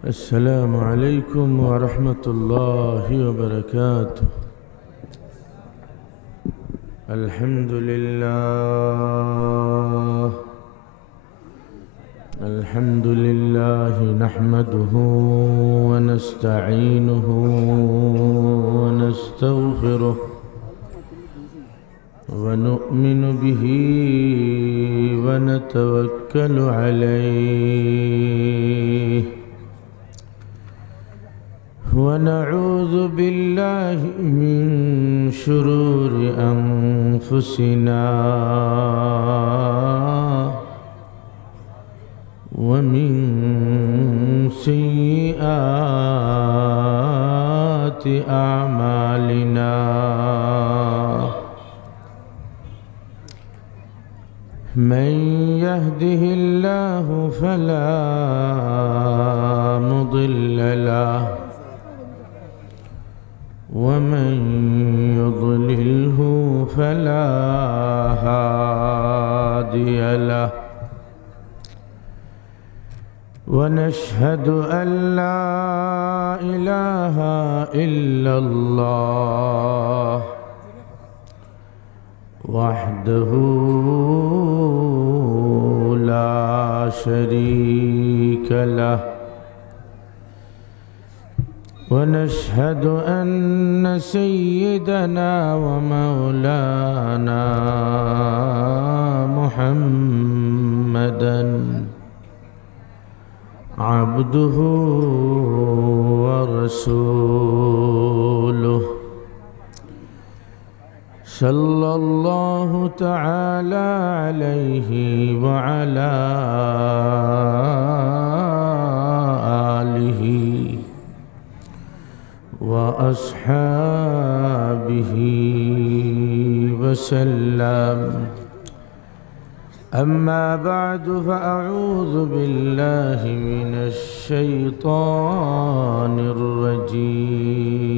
السلام عليكم ورحمة الله وبركاته. الحمد لله نحمده ونستعينه ونستغفره ونؤمن به ونتوكل عليه ونعوذ بالله من شرور أنفسنا ومن سيئات أعمالنا من يهده الله فلا مضل له ومن يضلله فلا هادي له ونشهد أن لا إله إلا الله وحده لا شريك له ونشهد أن سيدنا ومولانا محمدًا عبده ورسوله صلى الله تعالى عليه وعلى آله وأصحابه وسلم. أما بعد فأعوذ بالله من الشيطان الرجيم.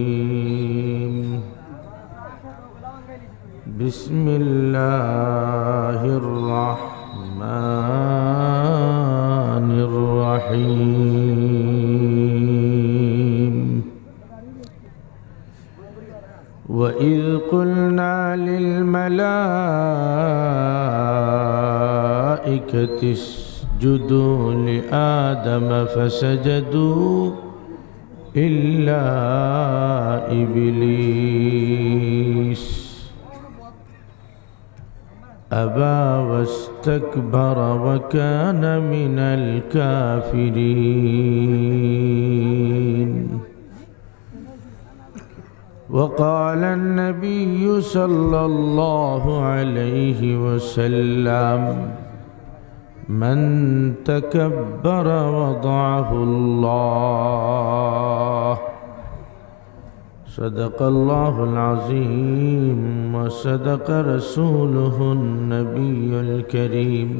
بسم الله الرحمن الرحيم. وإذ قلنا للملائكة اسجدوا لآدم فسجدوا إلا إبليس أبى واستكبر وكان من الكافرين. وقال النبي صلى الله عليه وسلم من تكبر وضعه الله. صدق الله العظيم وصدق رسوله النبي الكريم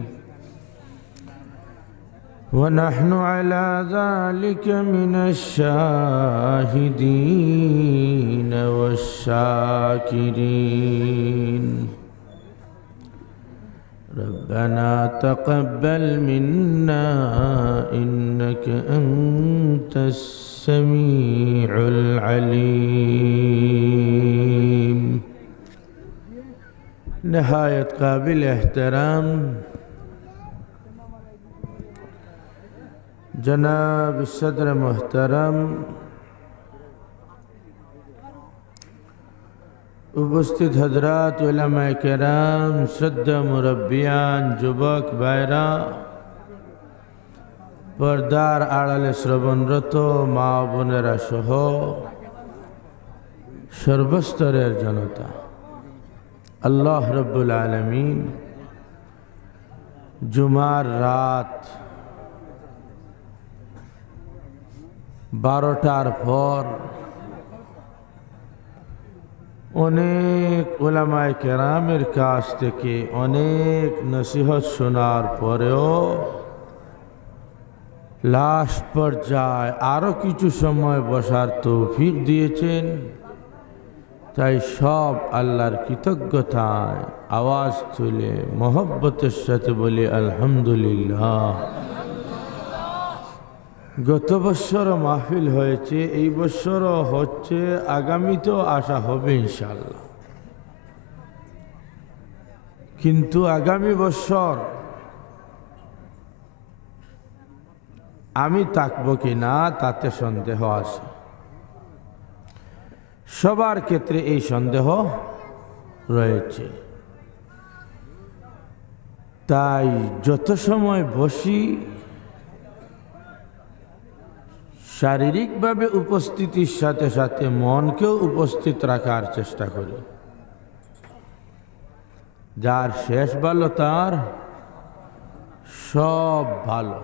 ونحن على ذلك من الشاهدين والشاكرين. ربنا تقبل منا إنك أنت السميع العليم. نهاية قابل احترام जनाब सदर मोहतरम, उपस्थित हजरात उलमाए केराम, श्रद्धा मुरब्बियान, जुबक भाईरा, पर्दार आड़ाले श्रवणरत मा बोनेरा सह सर्वस्तरेर जनता, अल्लाह रब्बुल आलमीन जुमार रात 12টার পর অনেক উলামায়ে কেরামের কাছ থেকে অনেক নসিহত শোনার পরেও লাস্ট পর্যায়ে আরো কিছু সময় বসার তৌফিক দিয়েছেন। তাই সব আল্লাহর কৃতজ্ঞতায় আওয়াজ তুলে মহব্বতের সাথে বলি আলহামদুলিল্লাহ। গত বছর মাহফিল হয়েছে, এই বছরও হচ্ছে, আগামীতেও আসা হবে ইনশাআল্লাহ। কিন্তু আগামী বছর আমি থাকব কি না তাতে সন্দেহ আছে। সবার ক্ষেত্রে এই সন্দেহ রয়েছে। তাই যত সময় বসি শারীরিকভাবে উপস্থিতির সাথে সাথে মনকেও উপস্থিত রাখার চেষ্টা করি। যার শেষ ভালো তার সব ভালো।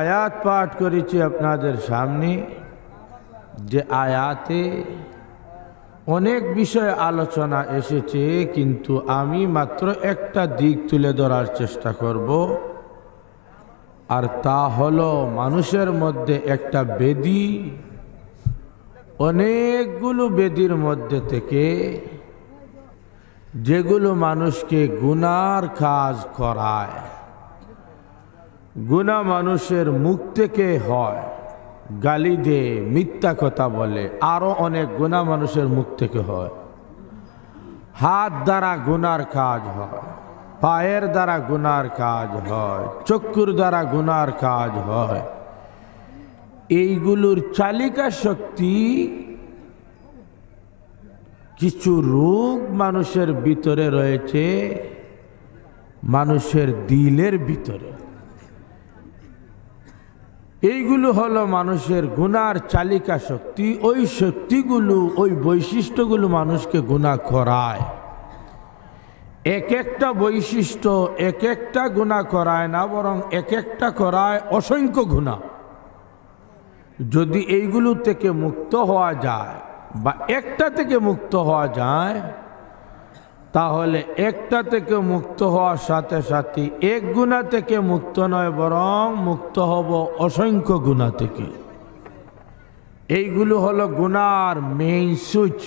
আয়াত পাঠ করেছি আপনাদের সামনে, যে আয়াতে অনেক বিষয় আলোচনা এসেছে, কিন্তু আমি মাত্র একটা দিক তুলে ধরার চেষ্টা করব, আর তা হলো মানুষের মধ্যে একটা বেদী, অনেকগুলো বেদির মধ্যে থেকে যেগুলো মানুষকে গুনার কাজ করায়। গুনাহ মানুষের মুখ থেকে হয়, গালি দে, মিথ্যা কথা বলে, আরো অনেক গুনাহ মানুষের মুখ থেকে হয়। হাত দ্বারা গুনার কাজ হয়, পায়ের দ্বারা গুনার কাজ হয়, চক্ষুর দ্বারা গুনার কাজ হয়। এইগুলোর চালিকা শক্তি কিছু রোগ মানুষের ভিতরে রয়েছে, মানুষের দিলের ভিতরে। এইগুলো হলো মানুষের গুনার চালিকা শক্তি। ওই শক্তিগুলো, ওই বৈশিষ্ট্যগুলো মানুষকে গুনাহ করায়। এক একটা বৈশিষ্ট্য এক একটা গুনাহ করায় না, বরং এক একটা করায় অসংখ্য গুনাহ। যদি এইগুলো থেকে মুক্ত হওয়া যায় বা একটা থেকে মুক্ত হওয়া যায়, তাহলে একটা থেকে মুক্ত হওয়ার সাথে সাথে এক গুনাহ থেকে মুক্ত নয়, বরং মুক্ত হব অসংখ্য গুনাহ থেকে। এইগুলো হলো গুনার মেইন সুইচ।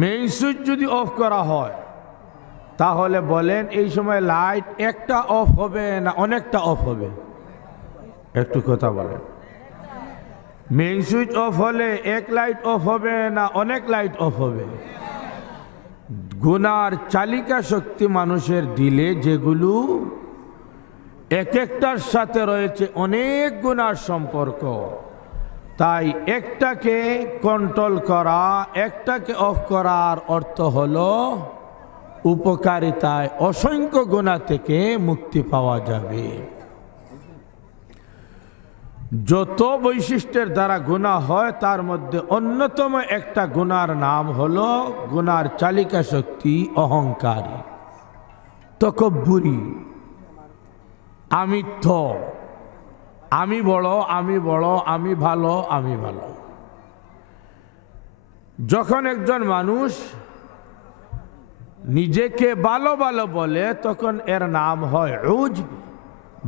মেইন সুইচ যদি অফ করা হয়, তাহলে বলেন এই সময় লাইট একটা অফ হবে না অনেকটা অফ হবে? একটু কথা বলেন। মেইন সুইচ অফ হলে এক লাইট অফ হবে না অনেক লাইট অফ হবে? গুনার চালিকা শক্তি মানুষের দিলে, যেগুলো এক একটার সাথে রয়েছে অনেক গুনার সম্পর্ক। তাই একটাকে কন্ট্রোল করা, একটাকে অফ করার অর্থ হলো উপকারিতায় অসংখ্য গুনাহ থেকে মুক্তি পাওয়া যাবে। যত বৈশিষ্ট্যের দ্বারা গুনাহ হয়, তার মধ্যে অন্যতম একটা গুনার নাম হলো গুনার চালিকা শক্তি অহংকারী, তকব্বুরি, আমিত্ব, আমি বড়, আমি বড়, আমি ভালো, আমি ভালো। যখন একজন মানুষ নিজেকে ভালো ভালো বলে, তখন এর নাম হয় উজব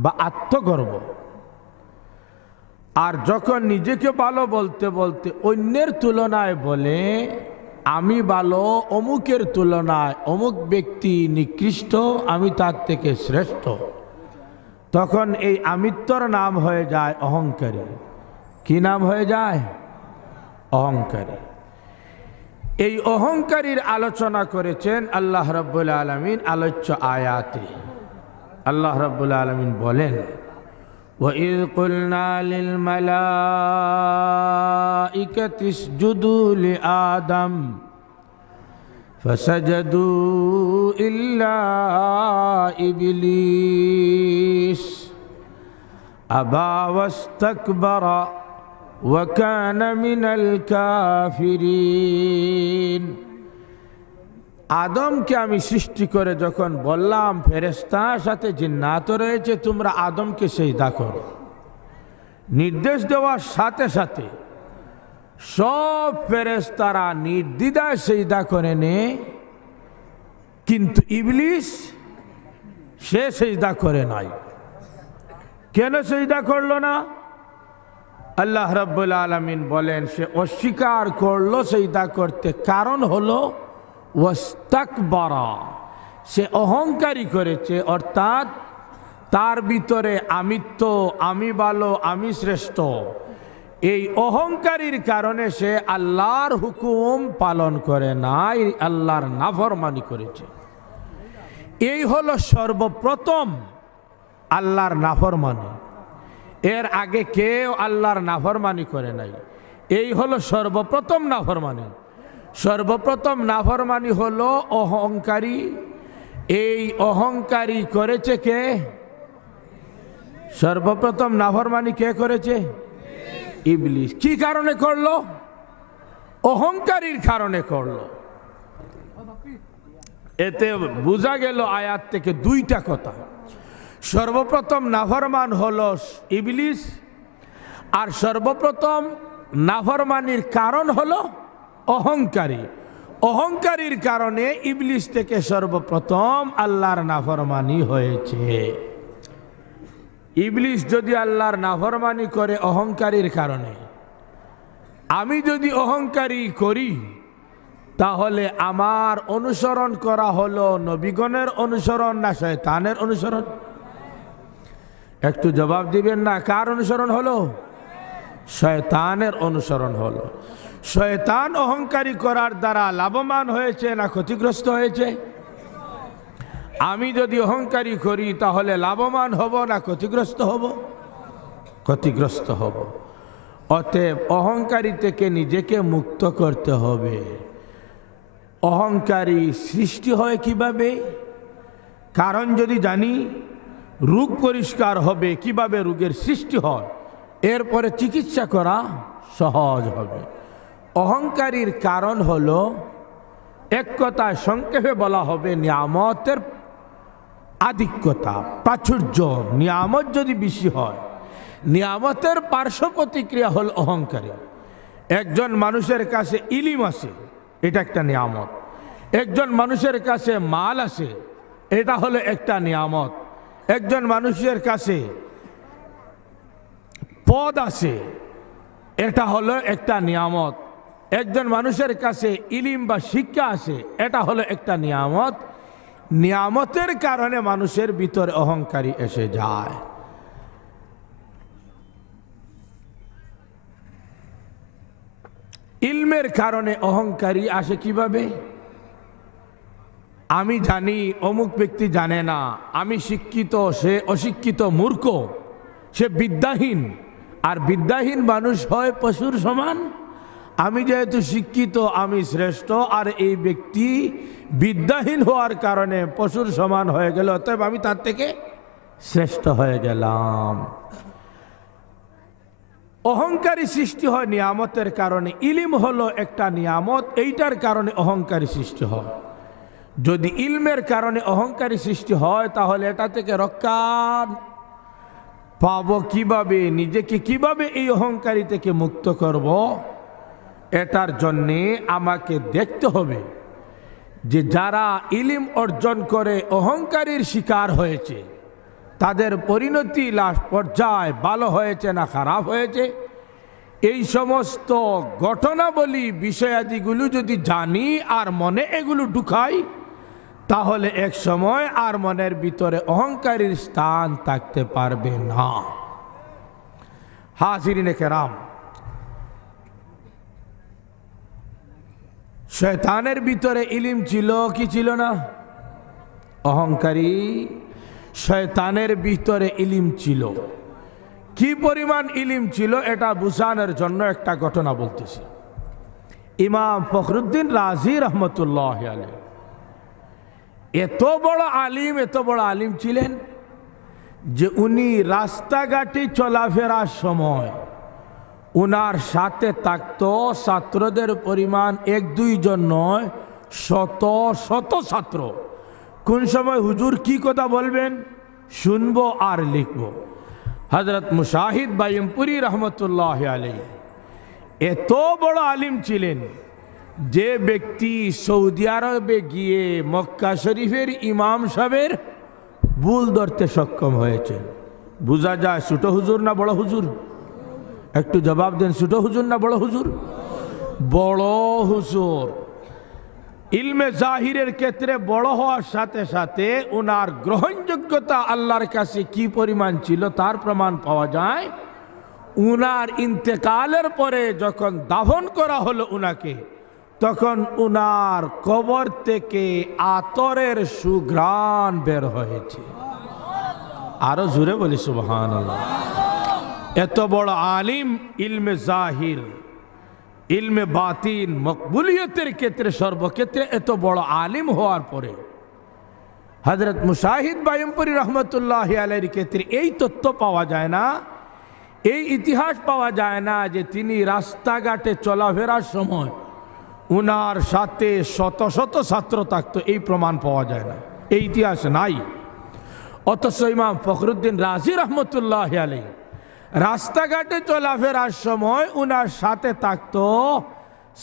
বা আত্মগর্ব। আর যখন নিজেকে ভালো বলতে বলতে অন্যের তুলনায় বলে আমি ভালো, অমুকের তুলনায় অমুক ব্যক্তি নিকৃষ্ট, আমি তার থেকে শ্রেষ্ঠ, তখন এই আমিত্বর নাম হয়ে যায় অহংকারী। কি নাম হয়ে যায়? অহংকারী। এই অহংকারীর আলোচনা করেছেন আল্লাহ রাব্বুল আলামিন আলোচ্য আয়াতে। আল্লাহ রাব্বুল আলামিন বলেন, وَإِذْ قُلْنَا لِلْمَلَائِكَةِ اسْجُدُوا لِآدَمَ فَسَجَدُوا إِلَّا إِبْلِيسَ أَبَى وَاسْتَكْبَرَ وَكَانَ مِنَ الْكَافِرِينَ। আদমকে আমি সৃষ্টি করে যখন বললাম ফেরেশতার সাথে জিন্নাত রয়েছে, তোমরা আদমকে সিজদা করো, নির্দেশ দেওয়ার সাথে সাথে সব ফেরেশতারা নির্দ্বিধায় সিজদা করে নে, কিন্তু ইবলিস সে সিজদা করে নাই। কেন সিজদা করলো না? আল্লাহ রাব্বুল আলামিন বলেন, সে অস্বীকার করলো সিজদা করতে, কারণ হলো ওয়াস্তাকবারা, সে অহংকারী করেছে, অর্থাৎ তার ভিতরে আমিত্ব, আমি ভালো, আমি শ্রেষ্ঠ, এই অহংকারীর কারণে সে আল্লাহর হুকুম পালন করে নাই, আল্লাহর নাফরমানি করেছে। এই হলো সর্বপ্রথম আল্লাহর নাফরমানি। এর আগে কেউ আল্লাহর নাফরমানি করে নাই। এই হলো সর্বপ্রথম নাফরমানি। সর্বপ্রথম নাফরমানি হলো অহংকারী। এই অহংকারী করেছে কে? সর্বপ্রথম নাফরমানি কে করেছে? ইবলিস। কি কারণে করলো? অহংকারীর কারণে করলো। এতে বোঝা গেল আয়াত থেকে দুইটা কথা। সর্বপ্রথম নাফরমান হলো ইবলিস, আর সর্বপ্রথম নাফরমানির কারণ হলো অহংকারী। অহংকারীর কারণে ইবলিস থেকে সর্বপ্রথম আল্লাহর নাফরমানি হয়েছে। ইবলিস যদি আল্লাহর নাফরমানি করে অহংকারীর কারণে, আমি যদি অহংকারী করি, তাহলে আমার অনুসরণ করা হলো নবীগণের অনুসরণ না শয়তানের অনুসরণ? একটু জবাব দিবেন না? কার অনুসরণ হলো? শয়তানের অনুসরণ হলো। শয়তান অহংকারী করার দ্বারা লাভবান হয়েছে না ক্ষতিগ্রস্ত হয়েছে? আমি যদি অহংকারী করি তাহলে লাভবান হব না ক্ষতিগ্রস্ত হব? ক্ষতিগ্রস্ত হব। অতএব অহংকারী থেকে নিজেকে মুক্ত করতে হবে। অহংকারী সৃষ্টি হয় কিভাবে? কারণ যদি জানি, রোগ পরিষ্কার হবে কিভাবে রোগের সৃষ্টি হয়, এরপরে চিকিৎসা করা সহজ হবে। অহংকারীর কারণ হলো, এক কথায় সংক্ষেপে বলা হবে, নিয়ামতের আধিক্যতা, প্রাচুর্য। নিয়ামত যদি বেশি হয়, নিয়ামতের পার্শ্ব প্রতিক্রিয়া হল অহংকারী। একজন মানুষের কাছে ইলিম আছে, এটা একটা নিয়ামত। একজন মানুষের কাছে মাল আছে, এটা হলো একটা নিয়ামত। একজন মানুষের কাছে পদ আছে, এটা হলো একটা নিয়ামত। একজন মানুষের কাছে ইলিম বা শিক্ষা আছে, এটা হলো একটা নিয়ামত। নিয়ামতের কারণে মানুষের ভিতরে অহংকারী এসে যায়। ইলমের কারণে অহংকারী আসে কিভাবে? আমি জানি, অমুক ব্যক্তি জানে না। আমি শিক্ষিত, সে অশিক্ষিত, মূর্খ, সে বিদ্যাহীন। আর বিদ্যাহীন মানুষ হয় পশুর সমান। আমি যেহেতু শিক্ষিত, আমি শ্রেষ্ঠ, আর এই ব্যক্তি বিদ্যাহীন হওয়ার কারণে পশুর সমান হয়ে গেল, অতএব আমি তার থেকে শ্রেষ্ঠ হয়ে গেলাম। অহংকারী সৃষ্টি হয় নিয়ামতের কারণে। ইলম হলো একটা নিয়ামত, এইটার কারণে অহংকারী সৃষ্টি হয়। যদি ইলমের কারণে অহংকারী সৃষ্টি হয়, তাহলে এটা থেকে রক্ষা পাবো কিভাবে? নিজেকে কিভাবে এই অহংকারী থেকে মুক্ত করব? এটার জন্যে আমাকে দেখতে হবে যে যারা ইলম অর্জন করে অহংকারীর শিকার হয়েছে, তাদের পরিণতি লাস্ট পর্যায়ে ভালো হয়েছে না খারাপ হয়েছে। এই সমস্ত ঘটনাবলী, বিষয়াদিগুলো যদি জানি আর মনে এগুলো ঢুকাই, তাহলে এক সময় আর মনের ভিতরে অহংকারীর স্থান থাকতে পারবে না। হাজিরিনে কেরাম, শয়তানের ভিতরে ইলিম ছিল কি ছিল না? অহংকারী শয়তানের ভিতরে ইলিম ছিল। কি পরিমাণ ইলিম ছিল এটা বুঝানোর জন্য একটা ঘটনা বলতেছি। ইমাম ফখরুদ্দিন রাজি রহমতুল্লাহ আলাইহি এত বড় আলিম ছিলেন যে উনি রাস্তাঘাটে চলাফেরার সময় উনার সাথে থাকত ছাত্রদের পরিমাণ 1-2 জন নয়, শত শত ছাত্র। কোন সময় হুজুর কি কথা বলবেন শুনবো আর লিখবো। হযরত মুশাহিদ বাইমপুরি রহমতুল্লাহ আলাইহি এত বড় আলিম ছিলেন যে ব্যক্তি সৌদি আরবে গিয়ে মক্কা শরীফের ইমাম সাহেবের ভুল ধরতে সক্ষম হয়েছেন। বোঝা যায় ছোট হুজুর না বড় হুজুর? একটু জবাব দেন, ছোট হুজুর না বড় হুজুর? বড় হুজুর। ইলমে জাহিরের ক্ষেত্রে বড় হওয়ার সাথে সাথে ওনার গ্রহণযোগ্যতা আল্লাহর কাছে কি পরিমাণ ছিল তার প্রমাণ পাওয়া যায়। উনার ইন্তেকালের পরে যখন দাফন করা হলো উনাকে, তখন উনার কবর থেকে আতরের সুঘ্রাণ বের হয়েছে। আরো জোরে বলি সুবহানাল্লাহ। এত বড় আলিম, ইলমে জাহির, ইলমে বাতিন, মকবুলিয়তের ক্ষেত্রে সর্বক্ষেত্রে এত বড় আলিম হওয়ার পরে হযরত মুশাহিদ বাইম্পরি রহমতুল্লাহ আলাইহির ক্ষেত্রে এই তথ্য পাওয়া যায় না, এই ইতিহাস পাওয়া যায় না যে তিনি রাস্তাঘাটে চলাফেরার সময় উনার সাথে শত শত ছাত্র থাকতো, এই প্রমাণ পাওয়া যায় না, এই ইতিহাস নাই। অথচ ইমাম ফখরুদ্দিন রাজি রহমতুল্লাহ আলাইহি রাস্তাঘাটে চলাফেরার সময় উনার সাথে থাকতো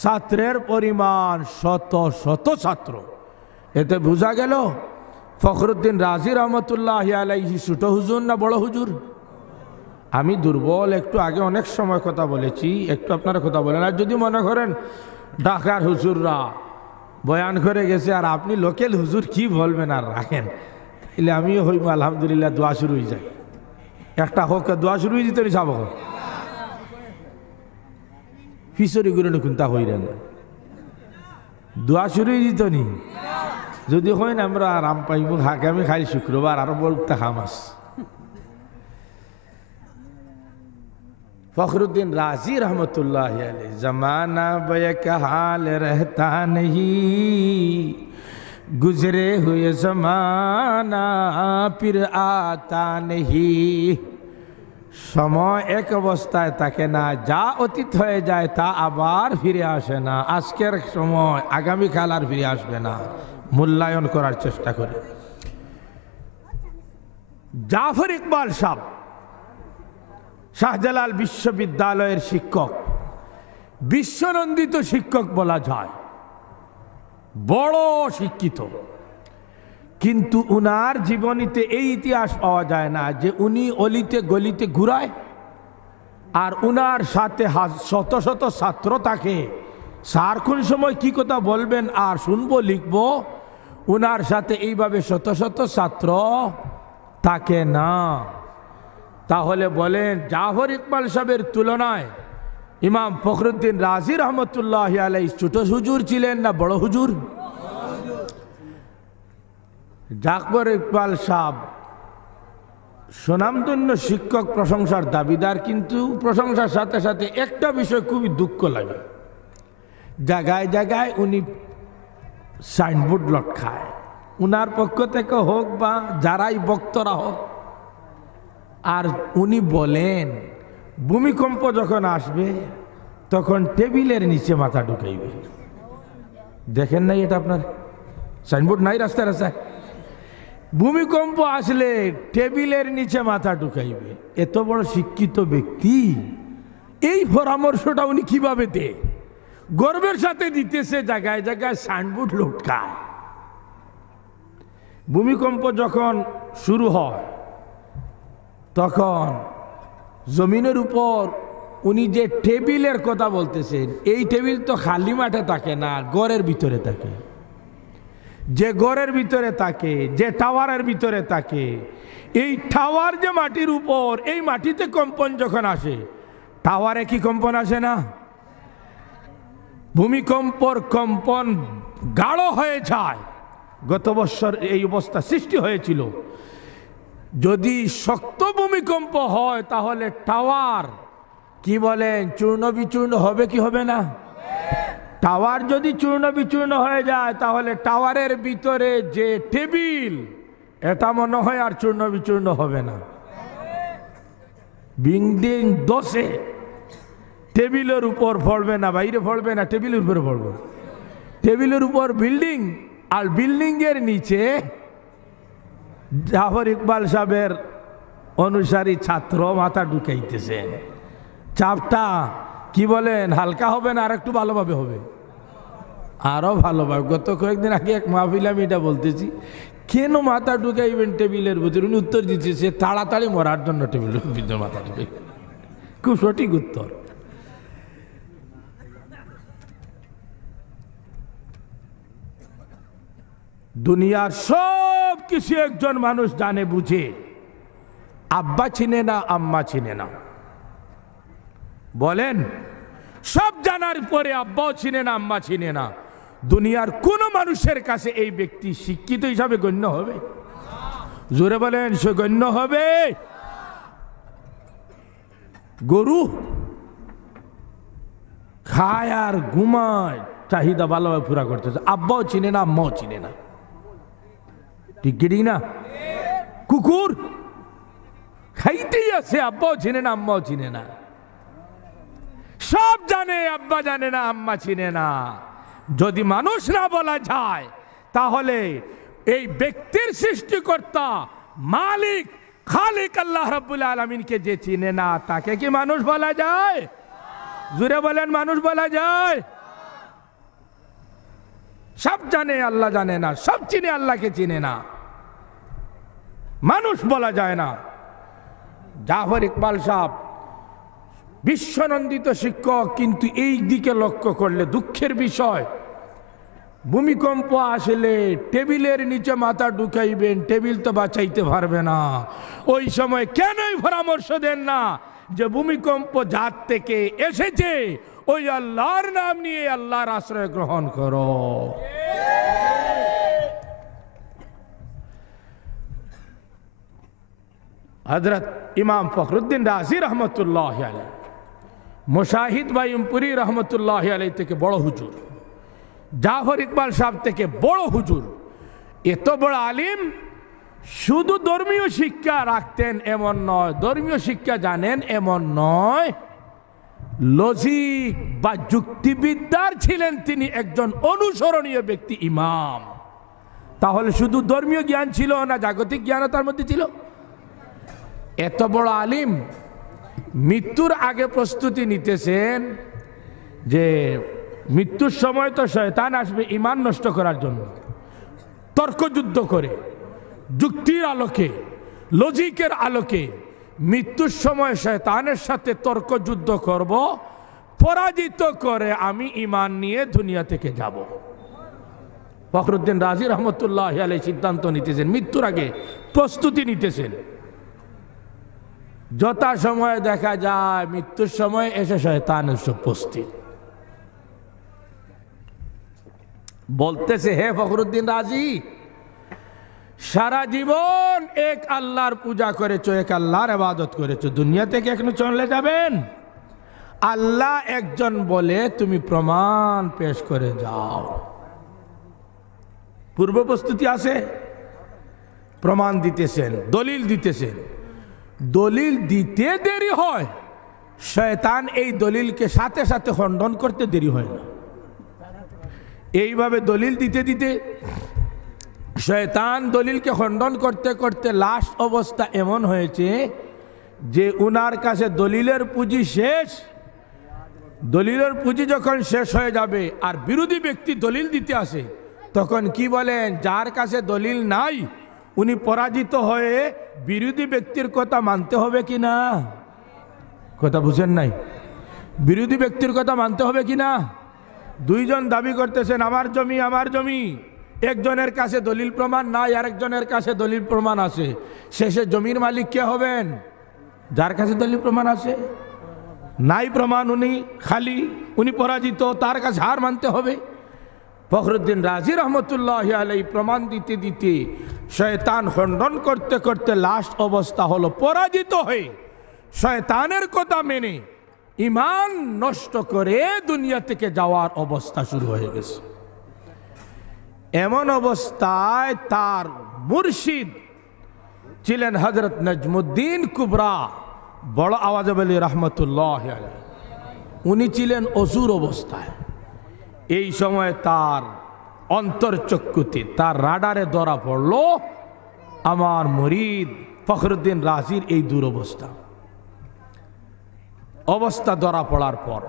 ছাত্রের পরিমাণ শত শত ছাত্র। এতে বোঝা গেল ফখরুদ্দিন রাজি রহমতুল্লাহ আলাইহি ছোট হুজুর না বড় হুজুর? আমি দুর্বল, একটু আগে অনেক সময় কথা বলেছি, একটু আপনারা কথা বলেন। আর যদি মনে করেন ঢাকার হুজুররা বয়ান করে গেছে আর আপনি লোকাল হুজুর কি বলবেন আর রাখেন, তাহলে আমিও হইব আলহামদুলিল্লাহ, দোয়া শুরু হয়ে যায়। একটা হোক দোয়া শুরু হয়ে যেত নি যাব ফিসরি গুলো কোনটা হইলেন দোয়া শুরু হয়ে যেত নি। যদি হয় না আমরা আরাম পাইব, আগামী খাই শুক্রবার আরো বলতে খামাস। फखरुद्दीन राजी रहमतुल्लाह अलैह, जमाना बैक हाल रहता नहीं, गुजरे हुए जमाना फिर आता नहीं। সময় এক অবস্থায় থাকে না, যা অতীত হয়ে যায় তা আবার ফিরে আসে না। আজকের সময় আগামীকাল আর ফিরে আসবে না, মূল্যায়ন করার চেষ্টা করি। জাফর ইকবাল সাহেব শাহজালাল বিশ্ববিদ্যালয়ের শিক্ষক, বিশ্বনন্দিত শিক্ষক বলা যায়, বড় শিক্ষিত, কিন্তু উনার জীবনীতে এই ইতিহাস পাওয়া যায় না যে উনি অলিতে গলিতে ঘুরায় আর উনার সাথে শত শত ছাত্র থাকে। স্যার কোন সময় কি কথা বলবেন আর শুনবো লিখবো, উনার সাথে এইভাবে শত শত ছাত্র থাকে না। তাহলে বলেন জাফর ইকবাল সাহেবের তুলনায় ইমাম ফখরুদ্দিন রাজি রহমতুল্লাহ আলাইহি ছোট হুজুর ছিলেন না বড় হুজুর? জাফর ইকবাল সাহেব সুনামধন্য শিক্ষক, প্রশংসার দাবিদার, কিন্তু প্রশংসার সাথে সাথে একটা বিষয় খুবই দুঃখ লাগে, জায়গায় জায়গায় উনি সাইনবোর্ড লটকায়, উনার পক্ষ থেকে হোক বা যারাই বক্তরা হোক। আর উনি বলেন ভূমিকম্প যখন আসবে তখন টেবিলের নিচে মাথা ঢুকাইবে। দেখেন নাই এটা? আপনার সাইনবোর্ড নাই রাস্তায় রাস্তায়? ভূমিকম্প আসলে টেবিলের নিচে মাথা ঢুকাইবে। এত বড় শিক্ষিত ব্যক্তি এই পরামর্শটা উনি কিভাবে দেয়? গর্বের সাথে দিতেছে, জায়গায় জায়গায় সাইনবোর্ড লটকায়। ভূমিকম্প যখন শুরু হয় তখন জমিনের উপর উনি যে টেবিলের কথা বলতেছেন, এই টেবিল তো খালি মাঠে থাকে না, ঘরের ভিতরে থাকে। যে ঘরের ভিতরে থাকে, যে টাওয়ারের ভিতরে থাকে, এই টাওয়ার যে মাটির উপর, এই মাটিতে কম্পন যখন আসে, টাওয়ারে কি কম্পন আসে না? ভূমিকম্পর কম্পন গাঢ় হয়ে যায়। গত বছর এই অবস্থা সৃষ্টি হয়েছিল। যদি শক্ত ভূমিকম্প হয় তাহলে টাওয়ার কি বলেন চূর্ণ বিচূর্ণ হবে কি হবে না? টাওয়ার যদি চূর্ণ বিচূর্ণ হয়ে যায় তাহলে টাওয়ারের ভিতরে যে টেবিল, এটা মনে হয় আর চূর্ণ বিচূর্ণ হবে না। বিল্ডিং 10 টেবিলের উপর পড়বে না, বাইরে পড়বে না, টেবিলের উপরে পড়বে। টেবিলের উপর বিল্ডিং, আর বিল্ডিং এর নিচে জাফর ইকবাল সাহেবের অনুসারী ছাত্র মাথা ঢুকাইতেছেন। চাপটা কি বলেন হালকা হবে না আর একটু ভালোভাবে হবে? আরো ভালোভাবে। গত কয়েকদিন আগে এক মাহফিলে আমি এটা বলতেছি, কেন মাথা ঢুকাইবেন টেবিলের ভিতরে? উনি উত্তর দিতেছে তাড়াতাড়ি মরার জন্য টেবিলের ভিতরে মাথা ঢুকাই। খুব সঠিক উত্তর। দুনিয়ার সব কিছু একজন মানুষ জানে বুঝে, আব্বা চিনে না, আম্মা চিনে না। বলেন, সব জানার পরে আব্বাও চিনে না, আম্মা চিনে না, দুনিয়ার কোন মানুষের কাছে এই ব্যক্তি শিক্ষিত হিসাবে গণ্য হবে? জোরে বলেন, সে গণ্য হবে? গরু খায় আর ঘুমায়, চাহিদা ভালোভাবে পুরা করতেছে, আব্বাও চিনে না, আম্মাও চিনে না। ঠিক কি না? কুকুর খাইতেই আছে, আব্বাও চিনে না, আম্মাও চিনে না। সব জানে, আব্বা জানে না, আম্মা চিনে না। যদি মানুষ না বলা যায়, তাহলে এই ব্যক্তির সৃষ্টিকর্তা মালিক খালিক আল্লাহ রাব্বুল আলামিনকে যে চিনে না, তাকে কি মানুষ বলা যায়? জুড়ে বলেন, মানুষ বলা যায়? সব জানে, আল্লাহ জানে না, সব চিনে, আল্লাহকে চিনে না, মানুষ বলা যায় না। জাফর ইকবাল সাহেব বিশ্বনন্দিত শিক্ষক, কিন্তু এই দিকে লক্ষ্য করলে দুঃখের বিষয়, ভূমিকম্প আসলে টেবিলের নিচে মাথা ঢুকাইবেন, টেবিল তো বাঁচাইতে পারবে না। ওই সময় কেনই পরামর্শ দেন না যে ভূমিকম্প যার থেকে এসেছে ওই আল্লাহর নাম নিয়ে আল্লাহর আশ্রয় গ্রহণ করো। হযরত ইমাম ফখরুদ্দিন রাজি রহমতুল্লাহ আলাইহি, মুশাহিদ বাইমপুরি রহমতুল্লাহ আলাইহি থেকে বড় হুজুর, জাফর ইকবাল সাহেব থেকে বড় হুজুর, এত বড় আলিম, শুধু ধর্মীয় শিক্ষা রাখতেন এমন নয়, ধর্মীয় শিক্ষা জানেন এমন নয়, লজিক বা যুক্তিবিদ্যার ছিলেন তিনি একজন অনুসরণীয় ব্যক্তি, ইমাম। তাহলে শুধু ধর্মীয় জ্ঞান ছিল না, জাগতিক জ্ঞানও তার মধ্যে ছিল। এত বড় আলিম মৃত্যুর আগে প্রস্তুতি নিতেছেন যে মৃত্যুর সময় তো শয়তান আসবে ঈমান নষ্ট করার জন্য, তর্কযুদ্ধ করে যুক্তির আলোকে, লজিকের আলোকে মৃত্যুর সময় শয়তানের সাথে তর্কযুদ্ধ করব, পরাজিত করে আমি ঈমান নিয়ে দুনিয়া থেকে যাব। ফখরুদ্দিন রাজি রহমতুল্লাহ আলাইহি সিদ্ধান্ত নিতেছেন, মৃত্যুর আগে প্রস্তুতি নিতেছেন। যথা সময় দেখা যায় মৃত্যুর সময় এসে শয়তান উপস্থিত, বলতেছে, হে ফখরুদ্দিন রাজি, সারা জীবন এক আল্লাহর পূজা করেছো, এক আল্লাহর ইবাদত করেছো, দুনিয়া থেকে এখনো চলে যাবেন? আল্লাহ একজন বলে তুমি প্রমাণ পেশ করে যাও। পূর্ব প্রস্তুতি আছে, প্রমাণ দিতেছেন, দলিল দিতেছেন। দলিল দিতে দেরি হয়, শয়তান এই দলিলকে সাথে সাথে খণ্ডন করতে দেরি হয় না। এইভাবে দলিল দিতে দিতে শয়তান দলিলকে খণ্ডন করতে করতে লাস্ট অবস্থা এমন হয়েছে যে উনার কাছে দলিলের পুঁজি শেষ। দলিলের পুঁজি যখন শেষ হয়ে যাবে আর বিরোধী ব্যক্তি দলিল দিতে আসে, তখন কি বলেন, যার কাছে দলিল নাই উনি পরাজিত হয়ে বিরোধী ব্যক্তির কথা মানতে হবে কি না? কথা বুঝেন নাই? বিরোধী ব্যক্তির কথা মানতে হবে কি না? দুইজন দাবি করতেছেন আমার জমি, আমার জমি, একজনের কাছে দলিল প্রমাণ নাই, আরেকজনের কাছে দলিল প্রমাণ আছে। শেষে জমির মালিক কে হবেন? যার কাছে দলিল প্রমাণ আছে। নাই প্রমাণ, উনি খালি, উনি পরাজিত, তার কাছে হার মানতে হবে। ফখরুদ্দিন রাজি রহমতুল্লাহ আলাইহি প্রমাণ দিতে দিতে শয়তান খণ্ডন করতে করতে লাস্ট অবস্থা হলো পরাজিত হয়ে শয়তানের কথা মেনে ঈমান নষ্ট করে দুনিয়া থেকে যাওয়ার অবস্থা শুরু হয়ে গেছে। এমন অবস্থায় তার মুর্শিদ ছিলেন হযরত নজমুদ্দিন কুবরা বড় আওয়াজ বলি রহমতুল্লাহ আলাইহি। উনি ছিলেন অসুর অবস্থায়। এই সময় তার অন্তর্চক্ষুতে, তার রাডারে ধরা পড়ল আমার মুরিদ ফখরুদ্দিন রাজির এই দুরবস্থা। অবস্থা ধরা পড়ার পর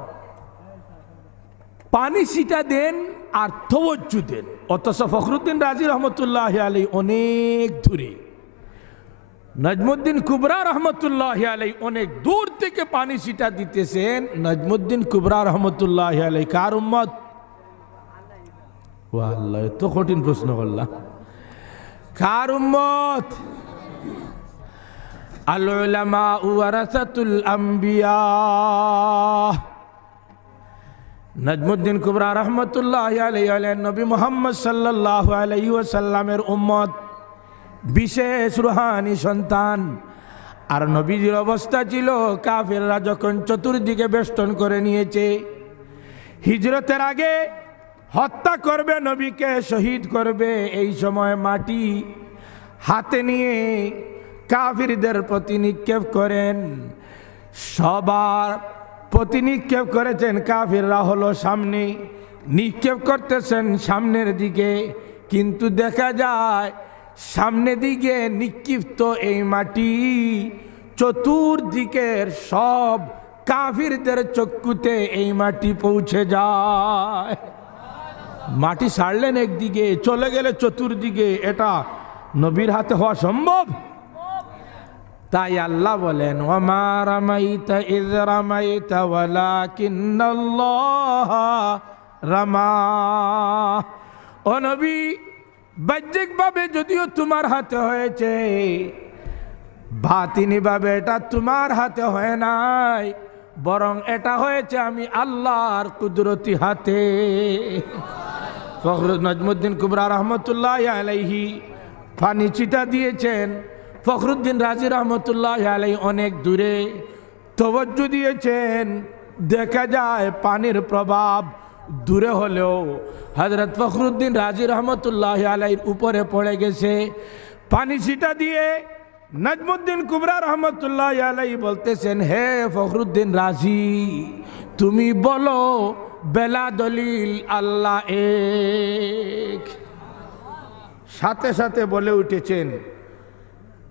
পানি ছিটা দেন আর তওয়াজ্জু দেন, অথচ ফখরুদ্দিন রাজি রহমতুল্লাহ আলাইহি অনেক দূরে, নজমুদ্দিন কুবরা রহমতুল্লাহ আলাইহি অনেক দূর থেকে পানি ছিটা দিতেছেন। নজমুদ্দিন কুবরা রহমতুল্লাহ আলাইহি কার উম্মত? ও আল্লাহ, তো কঠিন প্রশ্ন করলাম। কার উম্মত? আল উলামা ওয়ারাসাতুল আম্বিয়া। নাজমুদ্দিন কুবরা রহমতুল্লাহি আলাইহি বলেন, নবী মুহাম্মদ সাল্লাল্লাহু আলাইহি ওয়াসাল্লামের উম্মত বিশেষ রুহানি সন্তান। আর নবীজির অবস্থা ছিল, কাফেররা যখন চতুর্দিকে বেষ্টন করে নিয়েছে, হিজরতের আগে হত্যা করবে, নবীকে শহীদ করবে, এই সময় মাটি হাতে নিয়ে কাফিরদের প্রতি নিক্ষেপ করেন। সবার প্রতি নিক্ষেপ করেছেন, কাফিররা হলো সামনে, নিক্ষেপ করতেছেন সামনের দিকে, কিন্তু দেখা যায় সামনের দিকে নিক্ষিপ্ত এই মাটি চতুর্দিকের সব কাফিরদের চক্ষুতে এই মাটি পৌঁছে যায়। মাটি ছাড়লেন একদিকে, চলে গেলে চতুর্দিকে, এটা নবীর হাতে হওয়া সম্ভব? তাই আল্লাহ বলেন, ওয়ামা রামাইতা ইয রামাইতা ওয়ালাকিন্নাল্লাহ রামা। ও নবী, বাহ্যিকভাবে যদিও তোমার হাতে হয়েছে, বাতিনিভাবে এটা তোমার হাতে হয় নাই, বরং এটা হয়েছে আমি আল্লাহর কুদরতি হাতে। ফখরুল নাজমুদ্দিন কুবরা রহমতুল্লাহ আলাইহি পানি চিটা দিয়েছেন, ফখরুদ্দিন রাজি রহমতুল্লাহ আলাইহি অনেক দূরে তওজ্জু দিয়েছেন, দেখা যায় পানির প্রভাব দূরে হলেও হযরত ফখরুদ্দিন রাজি রহমতুল্লাহ আলাইহির উপরে পড়ে গেছে। পানি ছিটা দিয়ে নাজমুদ্দিন কুবরা রহমতুল্লাহ আলাইহি বলতেছেন, হে ফখরুদ্দিন রাজি, তুমি বলো বেলা দলিল আল্লাহ এক। সাথে সাথে বলে উঠেছেন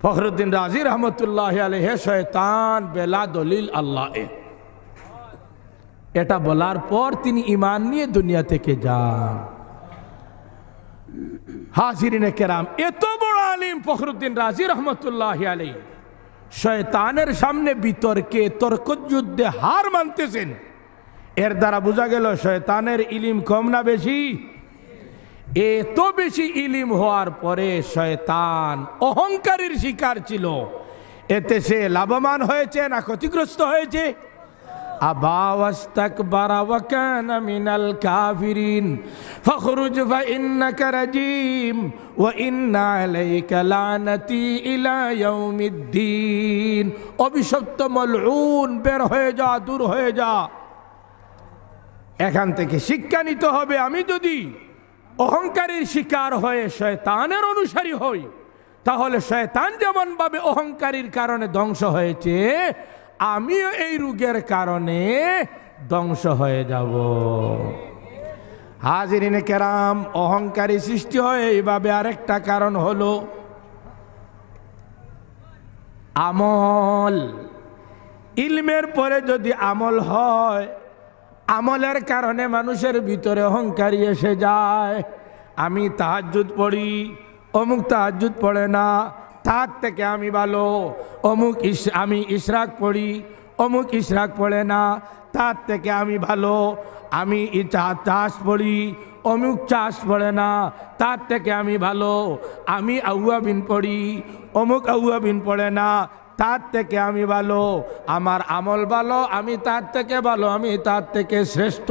ফখরুদ্দিন রাজি রহমতুল্লাহ আলাইহি, হে শয়তান, বেলা দলিল আল্লাহ এক। এটা বলার পর তিনি ঈমান নিয়ে দুনিয়া থেকে যান। হাজিরিনে কেরাম, এত বড় আলিম ফখরুদ্দিন রাজি রহমতুল্লাহ আলাইহি শয়তানের সামনে বিতর্কে তর্কযুদ্ধে হার মানতেছেন। এর দ্বারা বোঝা গেল শয়তানের ইলিম কম না বেশি? এত বেশি ইলিম হওয়ার পরে শয়তান অহংকারের শিকার ছিল, এতে সে লাভবান হয়েছে না ক্ষতিগ্রস্ত হয়েছে? আবা ওয়াস্তাকবারা ওয়া কানা মিনাল কাফিরিন ফাখরুজ ফাইন্নাকা রাজিম ওয়া ইন্না আলাইকা লানাতি ইলা ইয়াউমিদ্দিন। অভিশপ্ত মলউন, বের হয়ে যা, দূর হয়ে যা। এখান থেকে শিক্ষা নিতে হবে, আমি যদি অহংকারের শিকার হয়ে শয়তানের অনুসারী হই, তাহলে শয়তান যেমন ভাবে অহংকারীর কারণে ধ্বংস হয়েছে, আমিও এই রোগের কারণে ধ্বংস হয়ে যাব। হাজিরিনে কেরাম, অহংকারী সৃষ্টি হয় এইভাবে আরেকটা কারণ হলো আমল। ইলমের পরে যদি আমল হয়, আমলের কারণে মানুষের ভিতরে অহংকারী এসে যায়। আমি তাহাজ্জুদ পড়ি, অমুক তাহাজ্জুদ পড়ে না, তার থেকে আমি ভালো। আমি ইশরাক পড়ি, অমুক ইশরাক পড়ে না, তার থেকে আমি ভালো। আমি চাষ পড়ি, অমুক চাষ পড়ে না, তার থেকে আমি ভালো। আমি আউয়াবিন পড়ি, অমুক আউয়াবিন পড়ে না, তার থেকে আমি ভালো। আমার আমল ভালো, আমি তার থেকে ভালো, আমি তার থেকে শ্রেষ্ঠ।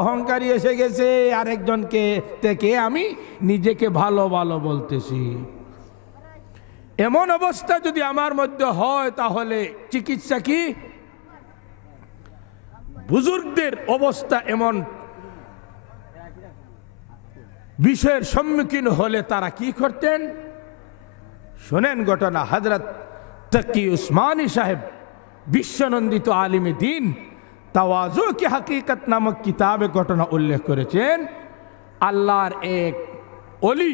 অহংকারী এসে গেছে, আরেকজনকে থেকে আমি নিজেকে ভালো ভালো বলতেছি। এমন অবস্থা যদি আমার মধ্যে হয়, তাহলে চিকিৎসা কি? বুজুর্গদের অবস্থা এমন বিষয়ের সম্মুখীন হলে তারা কি করতেন শোনেন ঘটনা। হযরত তকি উসমানী সাহেব বিশ্বনন্দিত আলিমে দিন তাওয়াজু কি হकीकत নামক কিতাবে ঘটনা উল্লেখ করেছেন। আল্লাহর এক ওলি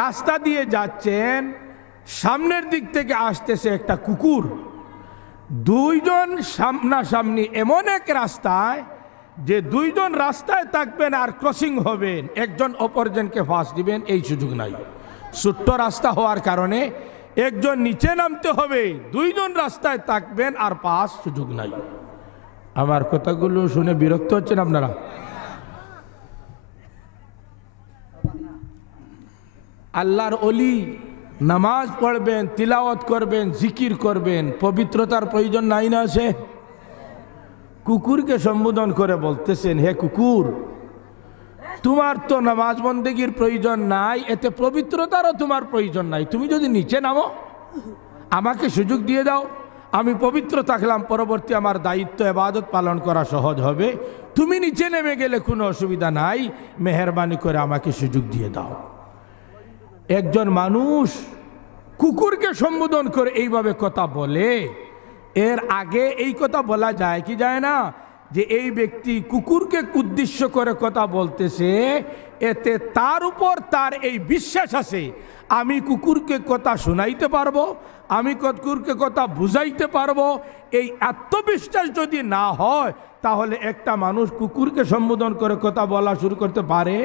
রাস্তা দিয়ে যাচ্ছেন, সামনের দিক থেকে আসতেছে একটা কুকুর। দুইজন সামনাসামনি, এমন এক রাস্তায় যে দুইজন রাস্তায় থাকবেন আর ক্রসিং হবেন, একজন অপরজনকে ফাঁস দিবেন, এই সুযোগ নাই। ছোট্ট রাস্তা হওয়ার কারণে একজন নিচে নামতে হবে, দুইজন রাস্তায় থাকবেন আর পাস সুযোগ নাই। আমার কথাগুলো শুনে বিরক্ত হচ্ছেন আপনারা? আল্লাহর অলি নামাজ পড়বেন, তিলাওয়াত করবেন, জিকির করবেন, পবিত্রতার প্রয়োজন নাই না আছে? কুকুরকে সম্বোধন করে বলতেছেন, হে কুকুর, তোমার তো নামাজ বন্দেগীর প্রয়োজন নাই, এতে পবিত্রতারও তোমার প্রয়োজন নাই। তুমি যদি নিচে নামো, আমাকে সুযোগ দিয়ে দাও, আমি পবিত্র থাকলাম, পরবর্তী আমার দায়িত্ব ইবাদত পালন করা সহজ হবে। তুমি নিচে নেমে গেলে কোনো অসুবিধা নাই, মেহেরবানি করে আমাকে সুযোগ দিয়ে দাও। একজন মানুষ কুকুরকে সম্বোধন করে এইভাবে কথা বলে, এর আগে এই কথা বলা যায় কি যায় না যে এই ব্যক্তি কুকুরকে উদ্দেশ্য করে কথা বলতেছে, এতে তার উপর তার এই বিশ্বাস আছে আমি কুকুরকে কথা শোনাইতে পারবো, আমি কুকুরকে কথা বুঝাইতে পারবো। এই আত্মবিশ্বাস যদি না হয়, তাহলে একটা মানুষ কুকুরকে সম্বোধন করে কথা বলা শুরু করতে পারে?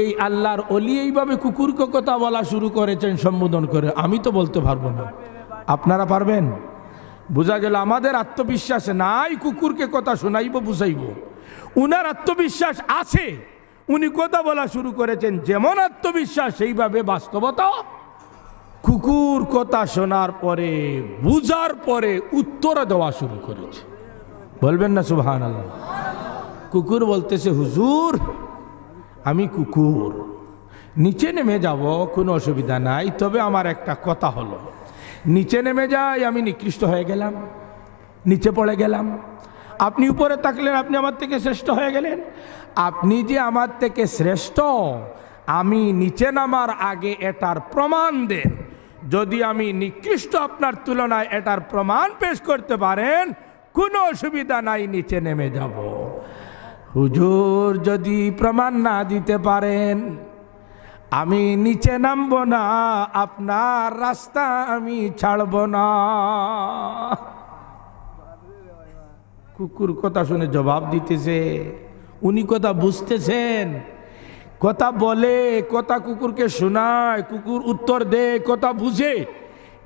এই আল্লাহর অলি এইভাবে কুকুরকে কথা বলা শুরু করেছেন সম্বোধন করে, আমি তো বলতে পারবো না। আপনারা পারবেন? বোঝা গেল আমাদের আত্মবিশ্বাস নাই কুকুরকে কথা শোনাইব বুঝাইব। উনার আত্মবিশ্বাস আছে, উনি কথা বলা শুরু করেছেন। যেমন আত্মবিশ্বাস সেইভাবে বাস্তবতা। কুকুর কথা শোনার পরে, বুঝার পরে উত্তর দেওয়া শুরু করেছে। বলবেন না সুবহানাল্লাহ? কুকুর বলতেছে, হুজুর আমি কুকুর, নিচে নেমে যাব, কোনো অসুবিধা নাই, তবে আমার একটা কথা হলো, নিচে নেমে যাই আমি নিকৃষ্ট হয়ে গেলাম, নিচে পড়ে গেলাম। আপনি উপরে থাকলেন, আপনি আমার থেকে শ্রেষ্ঠ হয়ে গেলেন। আপনি যে আমার থেকে শ্রেষ্ঠ, আমি নিচে নামার আগে এটার প্রমাণ দেন। যদি আমি নিকৃষ্ট আপনার তুলনায় এটার প্রমাণ পেশ করতে পারেন, কোনো অসুবিধা নাই, নিচে নেমে যাব। হুজুর যদি প্রমাণ না দিতে পারেন, আমি নিচে নামবো না, আপনার রাস্তা আমি ছাড়ব না। কুকুর কথা শুনে জবাব দিতেছে, উনি কথা বুঝতেছেন, কথা বলে, কথা কুকুরকে শোনায়, কুকুর উত্তর দেয়, কথা বুঝে।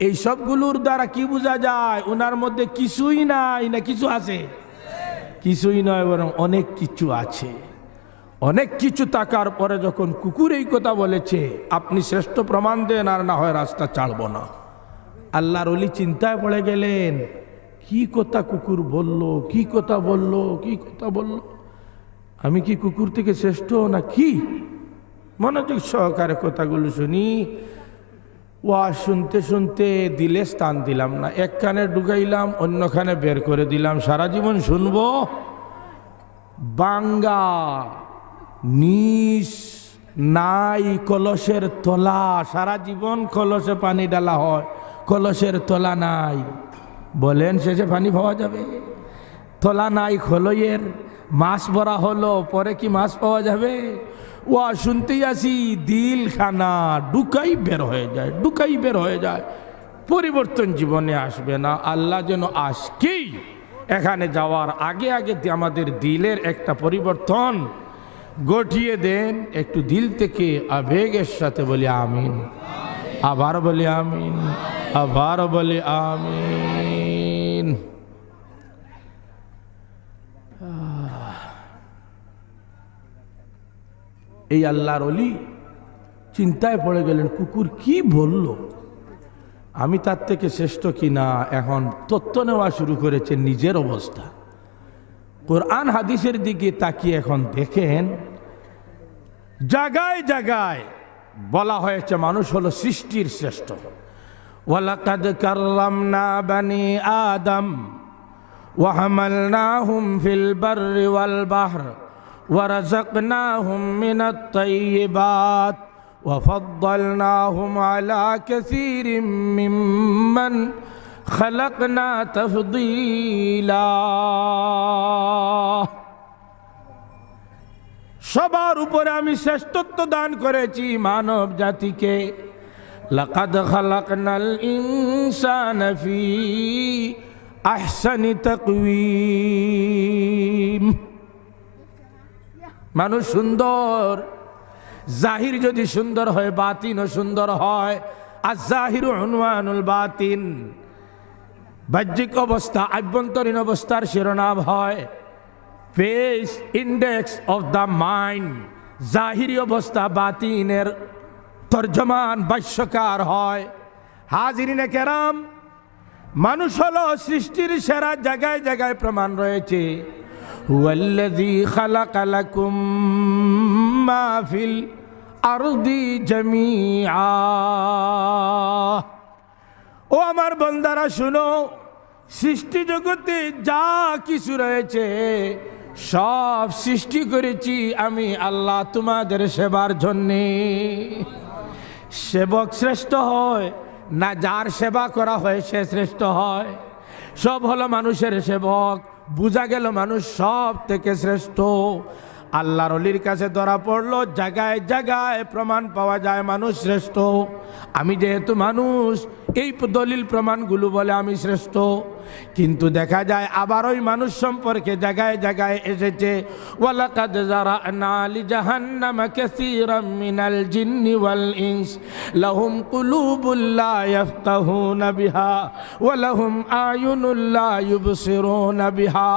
এই সবগুলোর দ্বারা কি বোঝা যায়? ওনার মধ্যে কিছুই নাই না কিছু আছে? কিছুই নয়, বরং অনেক কিছু আছে। অনেক কিছু থাকার পরে যখন কুকুর এই কথা বলেছে, আপনি শ্রেষ্ঠ প্রমাণ দেন, আর না হয় রাস্তা ছাড়ব না। আল্লাহর ওলি চিন্তায় পড়ে গেলেন, কি কথা কুকুর বলল, কি কথা বলল, কি কথা বলল, আমি কি কুকুর থেকে শ্রেষ্ঠ না কি? মনোযোগ সহকারে কথাগুলো শুনি। ওয়াজ শুনতে শুনতে দিলে স্থান দিলাম না, এক কানে ঢুকাইলাম, অন্য কানে বের করে দিলাম। সারা জীবন শুনবো বাঙ্গা নিস নাই কলসের তলা। সারা জীবন কলসে পানি ডালা হয়, কলসের তলা নাই। বলেন শেষে পানি পাওয়া যাবে? তলা নাই খলইয়ের, মাছ ভরা হলো, পরে কি মাছ পাওয়া যাবে? ওয়া শুনতেই আসি, দিল খানা ঢুকাই বের হয়ে যায়, ঢুকাই বের হয়ে যায়। পরিবর্তন জীবনে আসবে না। আল্লাহ যেন আজকেই এখানে যাওয়ার আগে আগে আমাদের দিলের একটা পরিবর্তন ঘটিয়ে দেন। একটু দিল থেকে আবেগের সাথে বলি আমিন, আবার বলি আমিন, আবার বলি আমিন। এই আল্লাহর ওলি চিন্তায় পড়ে গেলেন, কুকুর কি বলল, আমি তার থেকে শ্রেষ্ঠ কিনা। এখন তত্ত্ব নেওয়া শুরু করেছে নিজের অবস্থা। কোরআন হাদিসের দিকে তাকিয়ে এখন দেখেন, জায়গায় জায়গায় বলা হয়েছে মানুষ হলো সৃষ্টির শ্রেষ্ঠ। ওয়ালাকাদ কাররামনা বানি আদম ওয়া হামালনাহুম ফিল বাররি ওয়াল বাহর ওয়া রাযাকনাহুম মিনাত তাইয়্যিবাত ওয়া ফাদ্দালনাহুম আলা কাসীরিম মিম্মান খালাকনা তাফদীলা। সবার উপরে আমি শ্রেষ্ঠত্ব দান করেছি মানব জাতিকে। লাকাদ খালাকনাল ইনসানা ফি আহসানি তাকওয়িম। মানুষ সুন্দর, জাহির যদি সুন্দর হয় বাতিনও সুন্দর হয়। আয-যাহিরু উনওয়ানুল বাতিন, বাহ্যিক অবস্থা আভ্যন্তরীণ অবস্থার শিরোনাম হয়। Face index of the mind, Zahiri অবস্থা বাতিনের তর্জমান ভাষ্যকার হয়। হাজিরিনে কেরাম, মানুষ হলো সৃষ্টির সেরা, জায়গায় জায়গায় প্রমাণ রয়েছে। হুয়াল্লাযী খালাকা লাকুম মা ফিল আরদি জামিআ। ও আমার বান্দারা শুনো, সৃষ্টি জগতে যা কিছু রয়েছে সব সৃষ্টি করেছি আমি আল্লাহ তোমাদের সেবার জন্যে। সেবক শ্রেষ্ঠ হয় না যার সেবা করা হয় সে শ্রেষ্ঠ হয়? সব হলো মানুষের সেবক, বোঝা গেল মানুষ সব থেকে শ্রেষ্ঠ। আল্লাহর ওলির কাছে ধরা পড়লো, জায়গায় জায়গায় প্রমাণ পাওয়া যায় মানুষ শ্রেষ্ঠ। আমি যেহেতু মানুষ, এই দলিল প্রমাণগুলো বলে আমি শ্রেষ্ঠ। কিন্তু দেখা যায় আবার ওই মানুষ সম্পর্কে জায়গায় জায়গায় এসেছে, ওয়ালাকাদ যারানা লিজাহান্নামা কাসীরাম মিনাল জিন্নি ওয়াল ইনস লাহুম কুলুবুল লা ইয়াফকাহুনা বিহা ওয়া লাহুম আয়ুনুল লা ইউবসিরুনা বিহা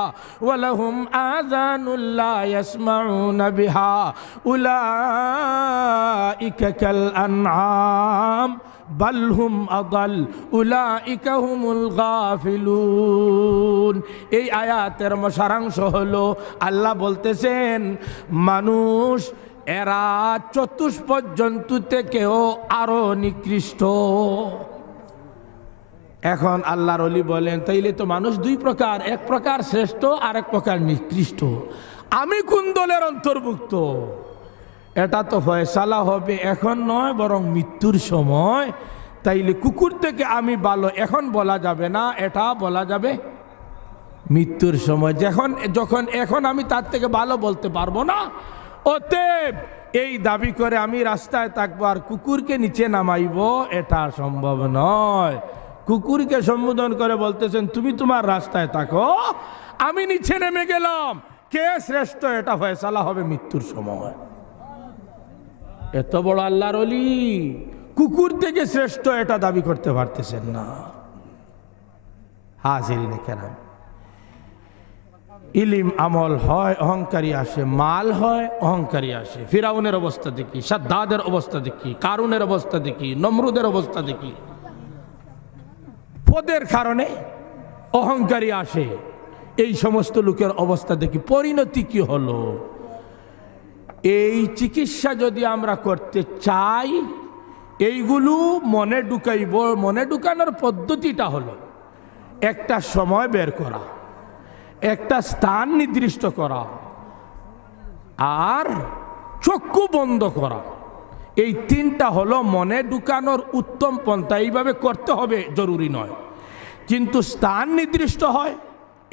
ওয়া লাহুম আযানুল লা ইয়াসমাউনা বিহা উলাইকা কাল আনআম বাল হুম আদাল উলাইকা হুমুল গাফিলুন। এই আয়াতের সারাংশ হলো, আল্লাহ বলতেছেন মানুষ এরা চতুষ্পদ জন্তু থেকেও আরো নিকৃষ্ট। এখন আল্লাহর ওলি বলেন, তাইলে তো মানুষ দুই প্রকার, এক প্রকার শ্রেষ্ঠ আর এক প্রকার নিকৃষ্ট। আমি কোন দলের অন্তর্ভুক্ত এটা তো ফয়সালা হবে এখন নয়, বরং মৃত্যুর সময়। তাইলে কুকুর থেকে আমি ভালো এখন বলা যাবে না, এটা বলা যাবে মৃত্যুর সময়, যখন এখন আমি তার থেকে ভালো বলতে পারবো না। অতএব এই দাবি করে আমি রাস্তায় থাকবো আর কুকুরকে নিচে নামাইব, এটা সম্ভব নয়। কুকুরকে সম্বোধন করে বলতেছেন, তুমি তোমার রাস্তায় থাকো, আমি নিচে নেমে গেলাম। কে শ্রেষ্ঠ এটা ফয়সালা হবে মৃত্যুর সময়। এত বড় আল্লাহর ওলি কুকুর থেকে শ্রেষ্ঠ এটা দাবি করতে পারতেছেন না। হাজিরিনে কেরাম, ইলিম আমল হয় অহংকারী আসে, মাল হয় অহংকারী আসে। ফিরাউনের অবস্থা দেখি, সাদ্দাদের অবস্থা দেখি, কারুনের অবস্থা দেখি, নমরুদের অবস্থা দেখি। পদের কারণে অহংকারী আসে, এই সমস্ত লোকের অবস্থা দেখি। পরিণতি কি হলো? এই চিকিৎসা যদি আমরা করতে চাই, এইগুলো মনে ঢুকাইব। মনে ঢুকানোর পদ্ধতিটা হলো একটা সময় বের করা, একটা স্থান নির্দিষ্ট করা, আর চক্ষু বন্ধ করা। এই তিনটা হলো মনে ঢুকানোর উত্তম পন্থা। এইভাবে করতে হবে জরুরি নয়, কিন্তু স্থান নির্দিষ্ট হয়,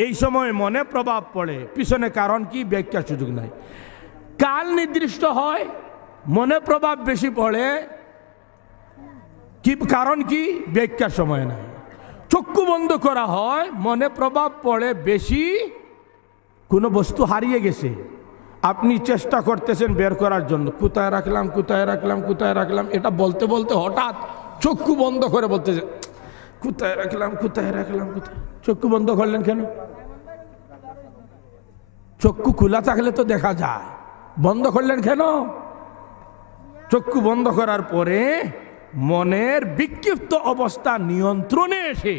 এই সময় মনে প্রভাব পড়ে, পিছনে কারণ কি ব্যাখ্যার সুযোগ নাই। কাল নির্দিষ্ট হয়, মনে প্রভাব বেশি পড়ে, কি কারণ কি ব্যাখ্যার সময় নাই। চক্ষু বন্ধ করা হয়, মনে প্রভাব পড়ে বেশি, কোনো বস্তু হারিয়ে গেছে, আপনি চেষ্টা করতেছেন বের করার জন্য, কোথায় রাখলাম কোথায় রাখলাম কোথায় রাখলাম, এটা বলতে বলতে হঠাৎ চক্ষু বন্ধ করে বলতেছেন কোথায় রাখলাম কোথায় রাখলাম কোথায়। চক্ষু বন্ধ করলেন কেন? চক্ষু খোলা থাকলে তো দেখা যায়, বন্ধ করলেন কেন? চক্ষু বন্ধ করার পরে মনের বিক্ষিপ্ত অবস্থা নিয়ন্ত্রণে এসে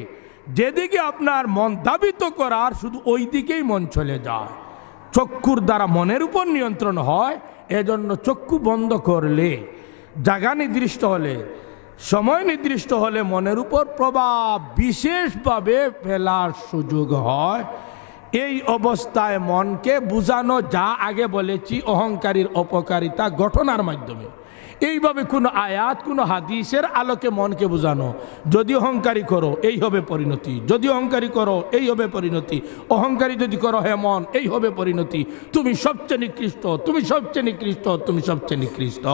যেদিকে আপনার মন ধাবিত করার, শুধু ওই দিকেই মন চলে যায়। চক্ষুর দ্বারা মনের উপর নিয়ন্ত্রণ হয়। এজন্য চক্ষু বন্ধ করলে, জায়গা নির্দিষ্ট হলে, সময় নির্দিষ্ট হলে মনের উপর প্রভাব বিশেষভাবে ফেলার সুযোগ হয়। এই অবস্থায় মনকে বুঝানো, যা আগে বলেছি অহংকারীর অপকারিতা ঘটনার মাধ্যমে, এইভাবে কোনো আয়াত কোনো হাদিসের আলোকে মনকে বোঝানো, যদি অহংকারী করো এই হবে পরিণতি, যদি অহংকারী করো এই হবে পরিণতি, অহংকারী যদি করো হে মন এই হবে পরিণতি, তুমি সবচেয়ে নিকৃষ্ট, তুমি সবচেয়ে নিকৃষ্ট, তুমি সবচেয়ে নিকৃষ্ট।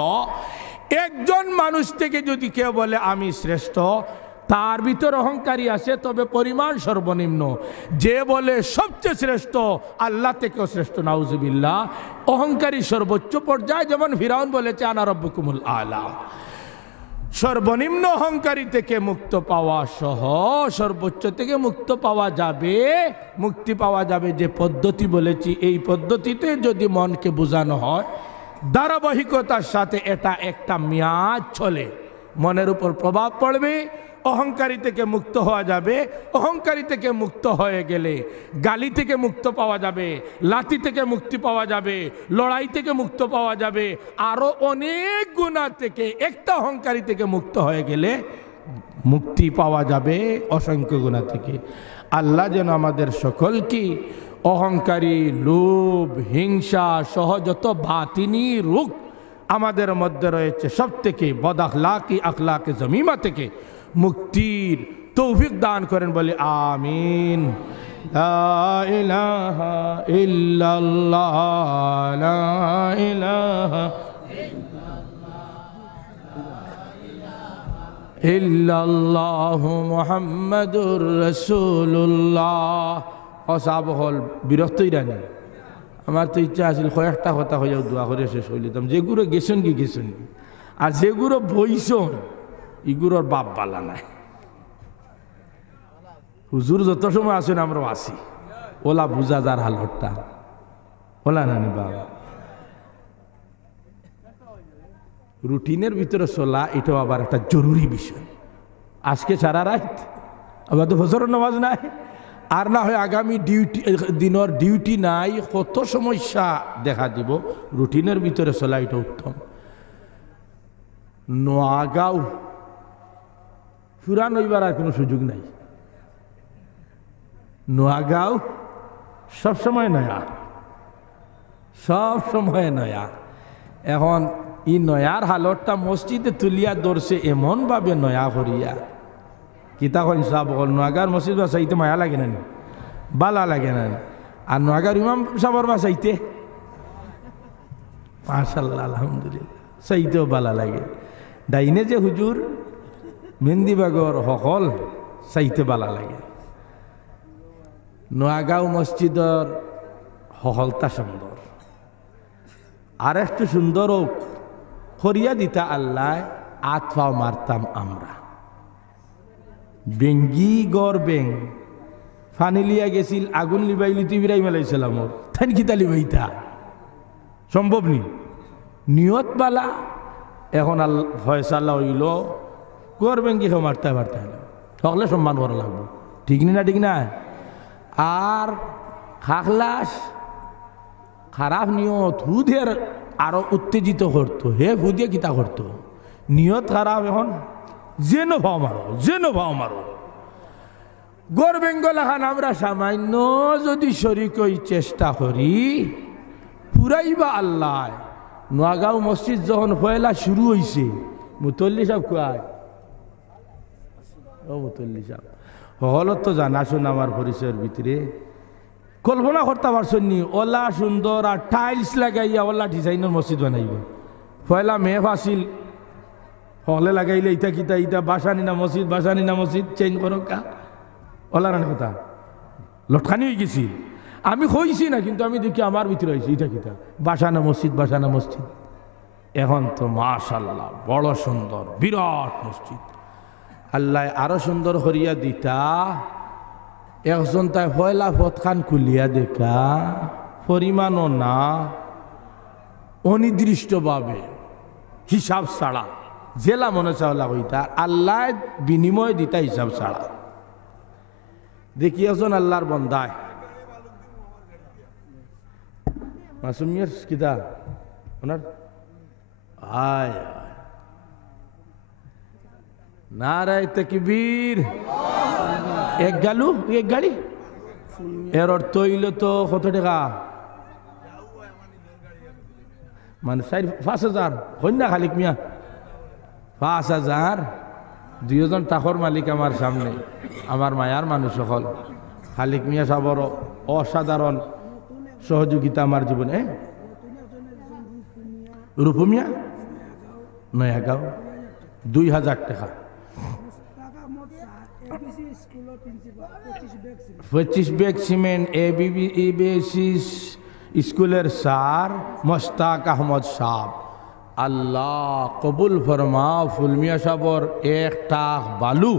একজন মানুষ থেকে যদি কেউ বলে আমি শ্রেষ্ঠ, তার ভিতর অহংকারী আছে, তবে পরিমাণ সর্বনিম্ন। যে বলে সবচেয়ে শ্রেষ্ঠ, আল্লাহ থেকেও শ্রেষ্ঠ, নাউজুবিল্লাহ, অহংকারী সর্বোচ্চ পর্যায়ে। যেমন ফিরাউন বলেছে আনা রব্বুকুমুল আলা। সর্বনিম্ন অহংকারী থেকে মুক্ত পাওয়া সহ সর্বোচ্চ থেকে মুক্ত পাওয়া যাবে, মুক্তি পাওয়া যাবে যে পদ্ধতি বলেছি, এই পদ্ধতিতে যদি মনকে বোঝানো হয়, ধারাবাহিকতার সাথে এটা একটা মেয়াদ চলে, মনের উপর প্রভাব পড়বে, অহংকারী থেকে মুক্ত হওয়া যাবে। অহংকারী থেকে মুক্ত হয়ে গেলে গালি থেকে মুক্ত পাওয়া যাবে, লাথি থেকে মুক্তি পাওয়া যাবে, লড়াই থেকে মুক্ত পাওয়া যাবে, আরো অনেক গুনাহ থেকে। একটা অহংকারী থেকে মুক্ত হয়ে গেলে মুক্তি পাওয়া যাবে অসংখ্য গুনাহ থেকে। আল্লাহ যেন আমাদের সকলকে অহংকারী, লোভ, হিংসা সহ যত বাতিনি রোগ আমাদের মধ্যে রয়েছে সব থেকে বদ আখলাকি, আখলাকে জমিমা থেকে মুক্তির তৌফিক দান করেন, বলে আমিন। লা ইলাহা ইল্লাল্লাহ, লা ইলাহা ইল্লাল্লাহু মুহাম্মাদুর রাসূলুল্লাহ। অসাব হল বিরক্তই রানি। আমার তো ইচ্ছা আছিল কয়েকটা কথা হয়ে দোয়া করে শেষ হয়ে যেতাম। যেগুলো গেছেন কি, আর যেগুলো বইছন এগুলোর বাপ বালা নাই। হুজুর যত সময় আসেন আমরা আসি, ওলা বুঝা যার হালতটা ওলা নানি বাবা। রুটিনের ভিতরে চলা এটাও আবার একটা জরুরি বিষয়। আজকে সারা রাত আবার তো ফজরের নামাজ নাই, আর না হয় আগামী দিনের ডিউটি নাই, কত সমস্যা দেখা দিব। রুটিনের ভিতরে চলা এটা উত্তম। নোয়াগাঁও পুরান হইবার আর কোনো সুযোগ নাই। নোয়াগাঁও সবসময় নয়া, সবসময় নয়া। এখন ই নয়ার হালতটা মসজিদে তুলিয়া ধরছে এমনভাবে নয়া করিয়া কিতা করেন সাহ বল। নোয়াগাঁর মসজিদ বা চাইতে মায়া লাগে না, বালা লাগে না। আর নোয়াগাঁর ইমাম সাহর বা চাইতে মাশাআল্লাহ আলহামদুলিল্লাহ চাইতেও বালা লাগে। ডাইনে যে হুজুর মেহেন্দিবাগর সকল চাইতে বালা লাগে। নোয়াগাঁও মসজিদর হলতা সুন্দর, আর একটু সুন্দরও করিয়া দিতা আল্লাহ। আতফাও মারতাম আমরা। বেঙ্গি গড় বেং ফানি লিয়া গেছিল, আগুন লিবাইলি তুই বিরাই মেলাইছিলাম ওর থান খিতা লিবাইতা সম্ভব নি। নিয়ত বালা। এখন ফয়সাল্লা হইল গড় বেঙ্গি খেয়ে মারতে পারতে সকলে সম্মান করা লাগবে, ঠিক না ঠিক না। আর খাখলাস খারাপ নিয়ত হুদের আরো উত্তেজিত করতো, হে হুদিয়ে কিতা করতো। নিয়ত খারাপ, এখন যেন ভাও মারো, যেন ভাও মারো। গড় বেঙ্গল এখন আমরা সামান্য যদি শরীকই চেষ্টা করি পুরাইবা আল্লাহ। নোয়াগাঁও মসজিদ যখন পয়লা শুরু হয়েছে, মুতল্লি সাহেব কয়, ও মুতল্লি সাহেব হলত তো জানাশুন আমার পরিচয়ের ভিতরে কল্পনা করতে পারছেন নি। ওলা সুন্দর আর টাইলস লাগাইয়া ওলা ডিজাইনের মসজিদ বানাইব। পয়লা মেঘ আসিল, হলে লাগাইলে ইটা কিতা ইটা বাসানি না মসজিদ, বাসানি না মসজিদ চেঞ্জ করো কা ওলা রানি কথা লটখানি হয়ে গেছি। আমি হইছি না, কিন্তু আমি দেখি আমার ভিতরে হয়েছি ইটা কিতা বাসানা মসজিদ, বাসানা মসজিদ। এখন তো মাশাআল্লাহ বড় সুন্দর বিরাট মসজিদ। আল্লাহ আরো সুন্দর করিয়া দিতা। একজন তাই পয়লা পথখান খুলিয়া দেখা পরিমাণও না, অনির্দিষ্টভাবে হিসাব ছাড়া জেলা মনে চাওলা হইতা আল্লাহ বিনিময় দিতা হিসাব ছাড়া। দেখি একজন আল্লাহর বন্দায় মাসুমিয়ার কিতা ওনার আয় নারায় তাকবীর। এক গালু এক গাড়ি এর অর্থ হইল তো কত টাকা, মানে 5,000 হইনা খালিক মিয়া 5,000। দুইজন টাকার মালিক আমার সামনে, আমার মায়ার মানুষ সকল। খালিক মিয়া সাবর অসাধারণ সহযোগিতা আমার জীবনে। রূপমিয়া নয়াগাঁও 2,000 টাকা। 25 ব্যাগ সিমেন্ট এবিসি স্কুলের স্যার মোস্তাক আহমদ সাহ। আল্লাহ কবুল ফরমাও। ফুলমিয়া সাবর 1 টাক বালু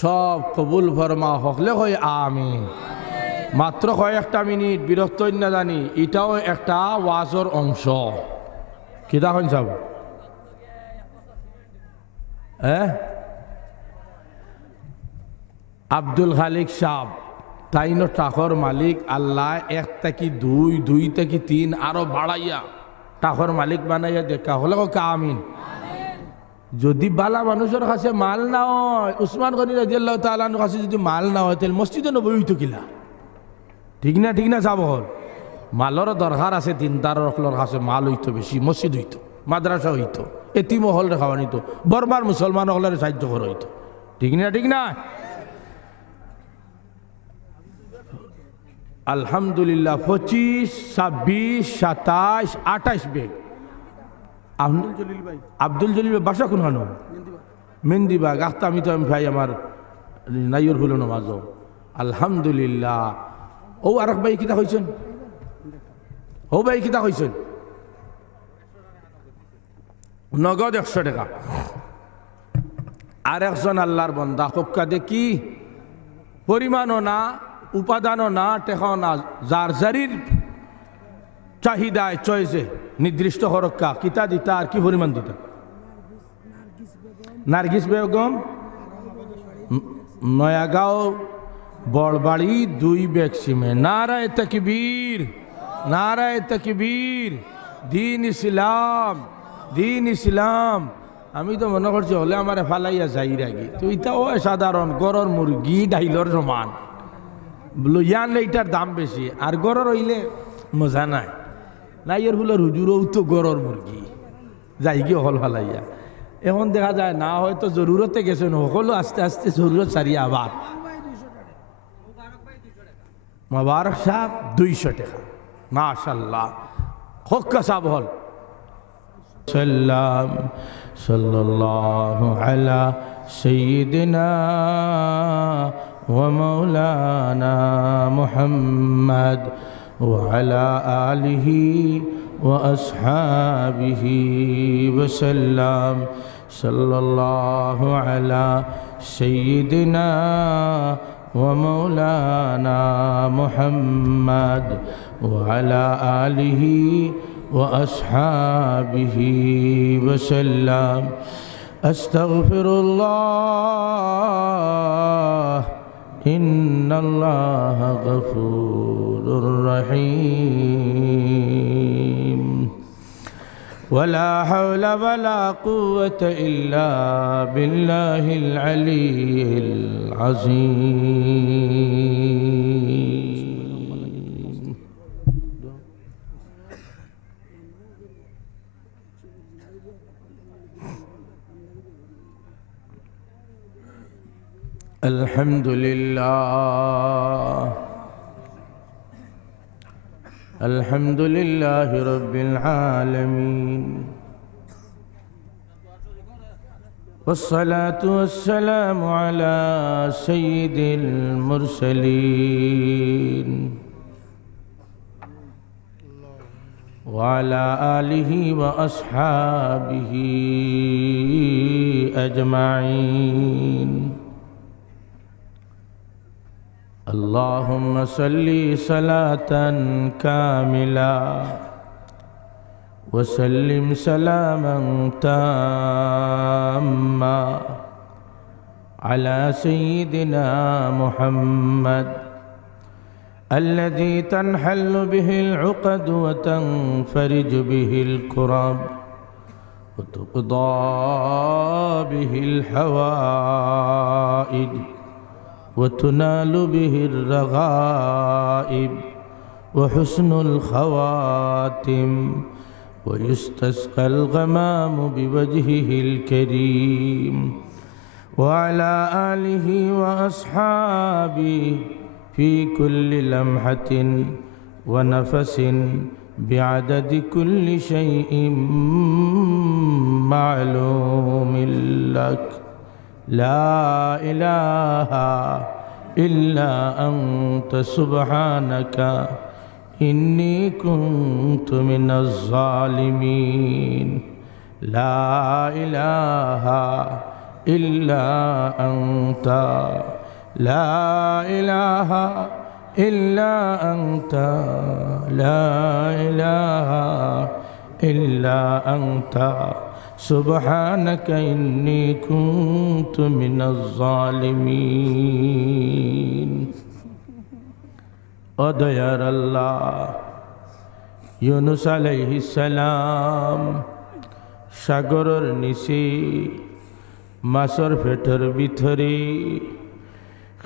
সব কবুল ফরমাও, হকলে হয় আমিন। মাত্র কয়েকটা মিনিট বিরক্ত না জানি, এটাও একটা ওয়াজর অংশ। কিতা হন সব আব্দুল খালিক সাহ তাইনো টাকর মালিক আল্লাহ 1 থেকে 2 2 থেকে 3 আরো বাড়াইয়া টাকর মালিক বানাইয়া দেখা হলে আমিন। যদি বালা মানুষের কাছে মাল না হয়, উসমান গনি রাদিয়াল্লাহু তাআলার কাছে যদি মাল না হয় তাহলে মসজিদে নববী হইতো কিলা? ঠিক না যাব হল মালর দরকার আছে, দিনদার রকলর কাছে মাল হইতো বেশি, মসজিদ হইতো, মাদ্রাসা হইতো, এতিম হল খাওয়ান হইতো, বরবার মুসলমান হলের সাহায্য করা হইতো। ঠিক না আলহামদুলিল্লাহ 25, 26, 27, 28 বেগ আব্দুল জলিল বাসা কোন হানো মেন্দিবাগ আখতা আমি তো আমি ভাই আমার নাইয়র হলো নমাজ। আলহামদুলিল্লাহ। ও আরেক ভাই কিতা হয়েছেন? ও ভাই কিতা হয়েছেন? নগদ 100 টাকা। আর একজন আল্লাহর বন্দা হক্কা দেখি পরিমাণও না, উপাদানও না, টেকাও না, যার জারির চাহিদায় চয়েছে নির্দিষ্ট হরক্কা কিতা দিতা আর কি পরিমাণ দিতা? নার্গিস বেগম, নয়াগাঁও বড়বাড়ি 2 ব্যাগ সিমেন্ট। নারায়ে তাকবীর, নারায়ে তাকবীর। দিন ইসলাম। আমি তো মনে করছি হলে আমার ফালাইয়া যাই রাগি, তো এটাও সাধারণ গরর মুরগি ডাইলর সমান লইয়ানলে এটার দাম বেশি, আর গরর হইলে মজা নাই। নাইয়ের ফুলের হুজুরও তো গরর মুরগি যাই গিয়ে হল ফালাইয়া। এখন দেখা যায় না হয়তো জরুরতে গেছেন, সকলো আস্তে আস্তে জরুরত সারিয়া আবার মোবারক সাহেব 200 টাকা মাশাআল্লাহ হক্কা সাহেব হল। সাল্লাম সাল্লাল্লাহু আলা সাইয়্যিদিনা ওয়া মাওলানা মুহাম্মদ ওয়া আলা আলিহি ওয়া আসহাবিহি ওয়া সাল্লাম সাল্লাল্লাহু আলা সাইয়্যিদিনা ومولانا محمد وعلى آله وأصحابه وسلم أستغفر الله إن الله غفور رحيم ولا حول ولا قوة إلا بالله العلي العظيم الحمد لله الحمد لله رب العالمين والصلاة والسلام على سيد المرسلين وعلى آله وأصحابه أجمعين اللهم صل صلاة كاملة وسلم سلاما تاما على سيدنا محمد الذي تنحل به العقد وتنفرج به الكرب وتقضى به الحوائج وتنال به الرغائب وحسن الخواتم ويستسقى الغمام بوجهه الكريم وعلى آله وأصحابه في كل لمحة ونفس بعدد كل شيء معلوم لك لا إله إلا أنت سبحانك إني كنت من الظالمين لا إله إلا أنت لا إله إلا أنت لا إله إلا أنت سبحانك إني كنت من الظالمين অদয়ার আল্লাহ ইউনুস আলাইহিস সালাম সাগরের নিচে মাছের পেটের ভিতরে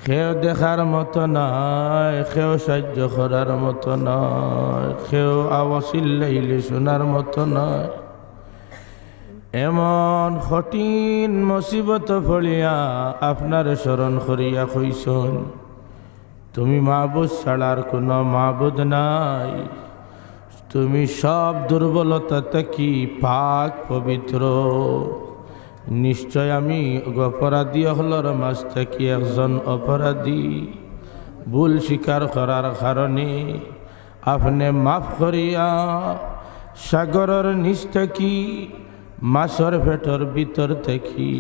খেও দেখার মতো নয়, খেও সাহায্য করার মতো নয়, খেও আওয়াজিল্লাইলে শোনার মতো নয়। এমন কঠিন মুসিবত ফলিয়া আপনার স্মরণ করিয়া কইসন তুমি মাবুদ ছাড়ার কোনো মাবুদ নাই, তুমি সব দুর্বলতা থেকে পাক পবিত্র। নিশ্চয় আমি অপরাধী হলর মাঝ থেকে একজন অপরাধী, ভুল স্বীকার করার কারণে আপনি মাফ করিয়া সাগরের নিচ থেকে মাছের পেটের ভিতর থেকে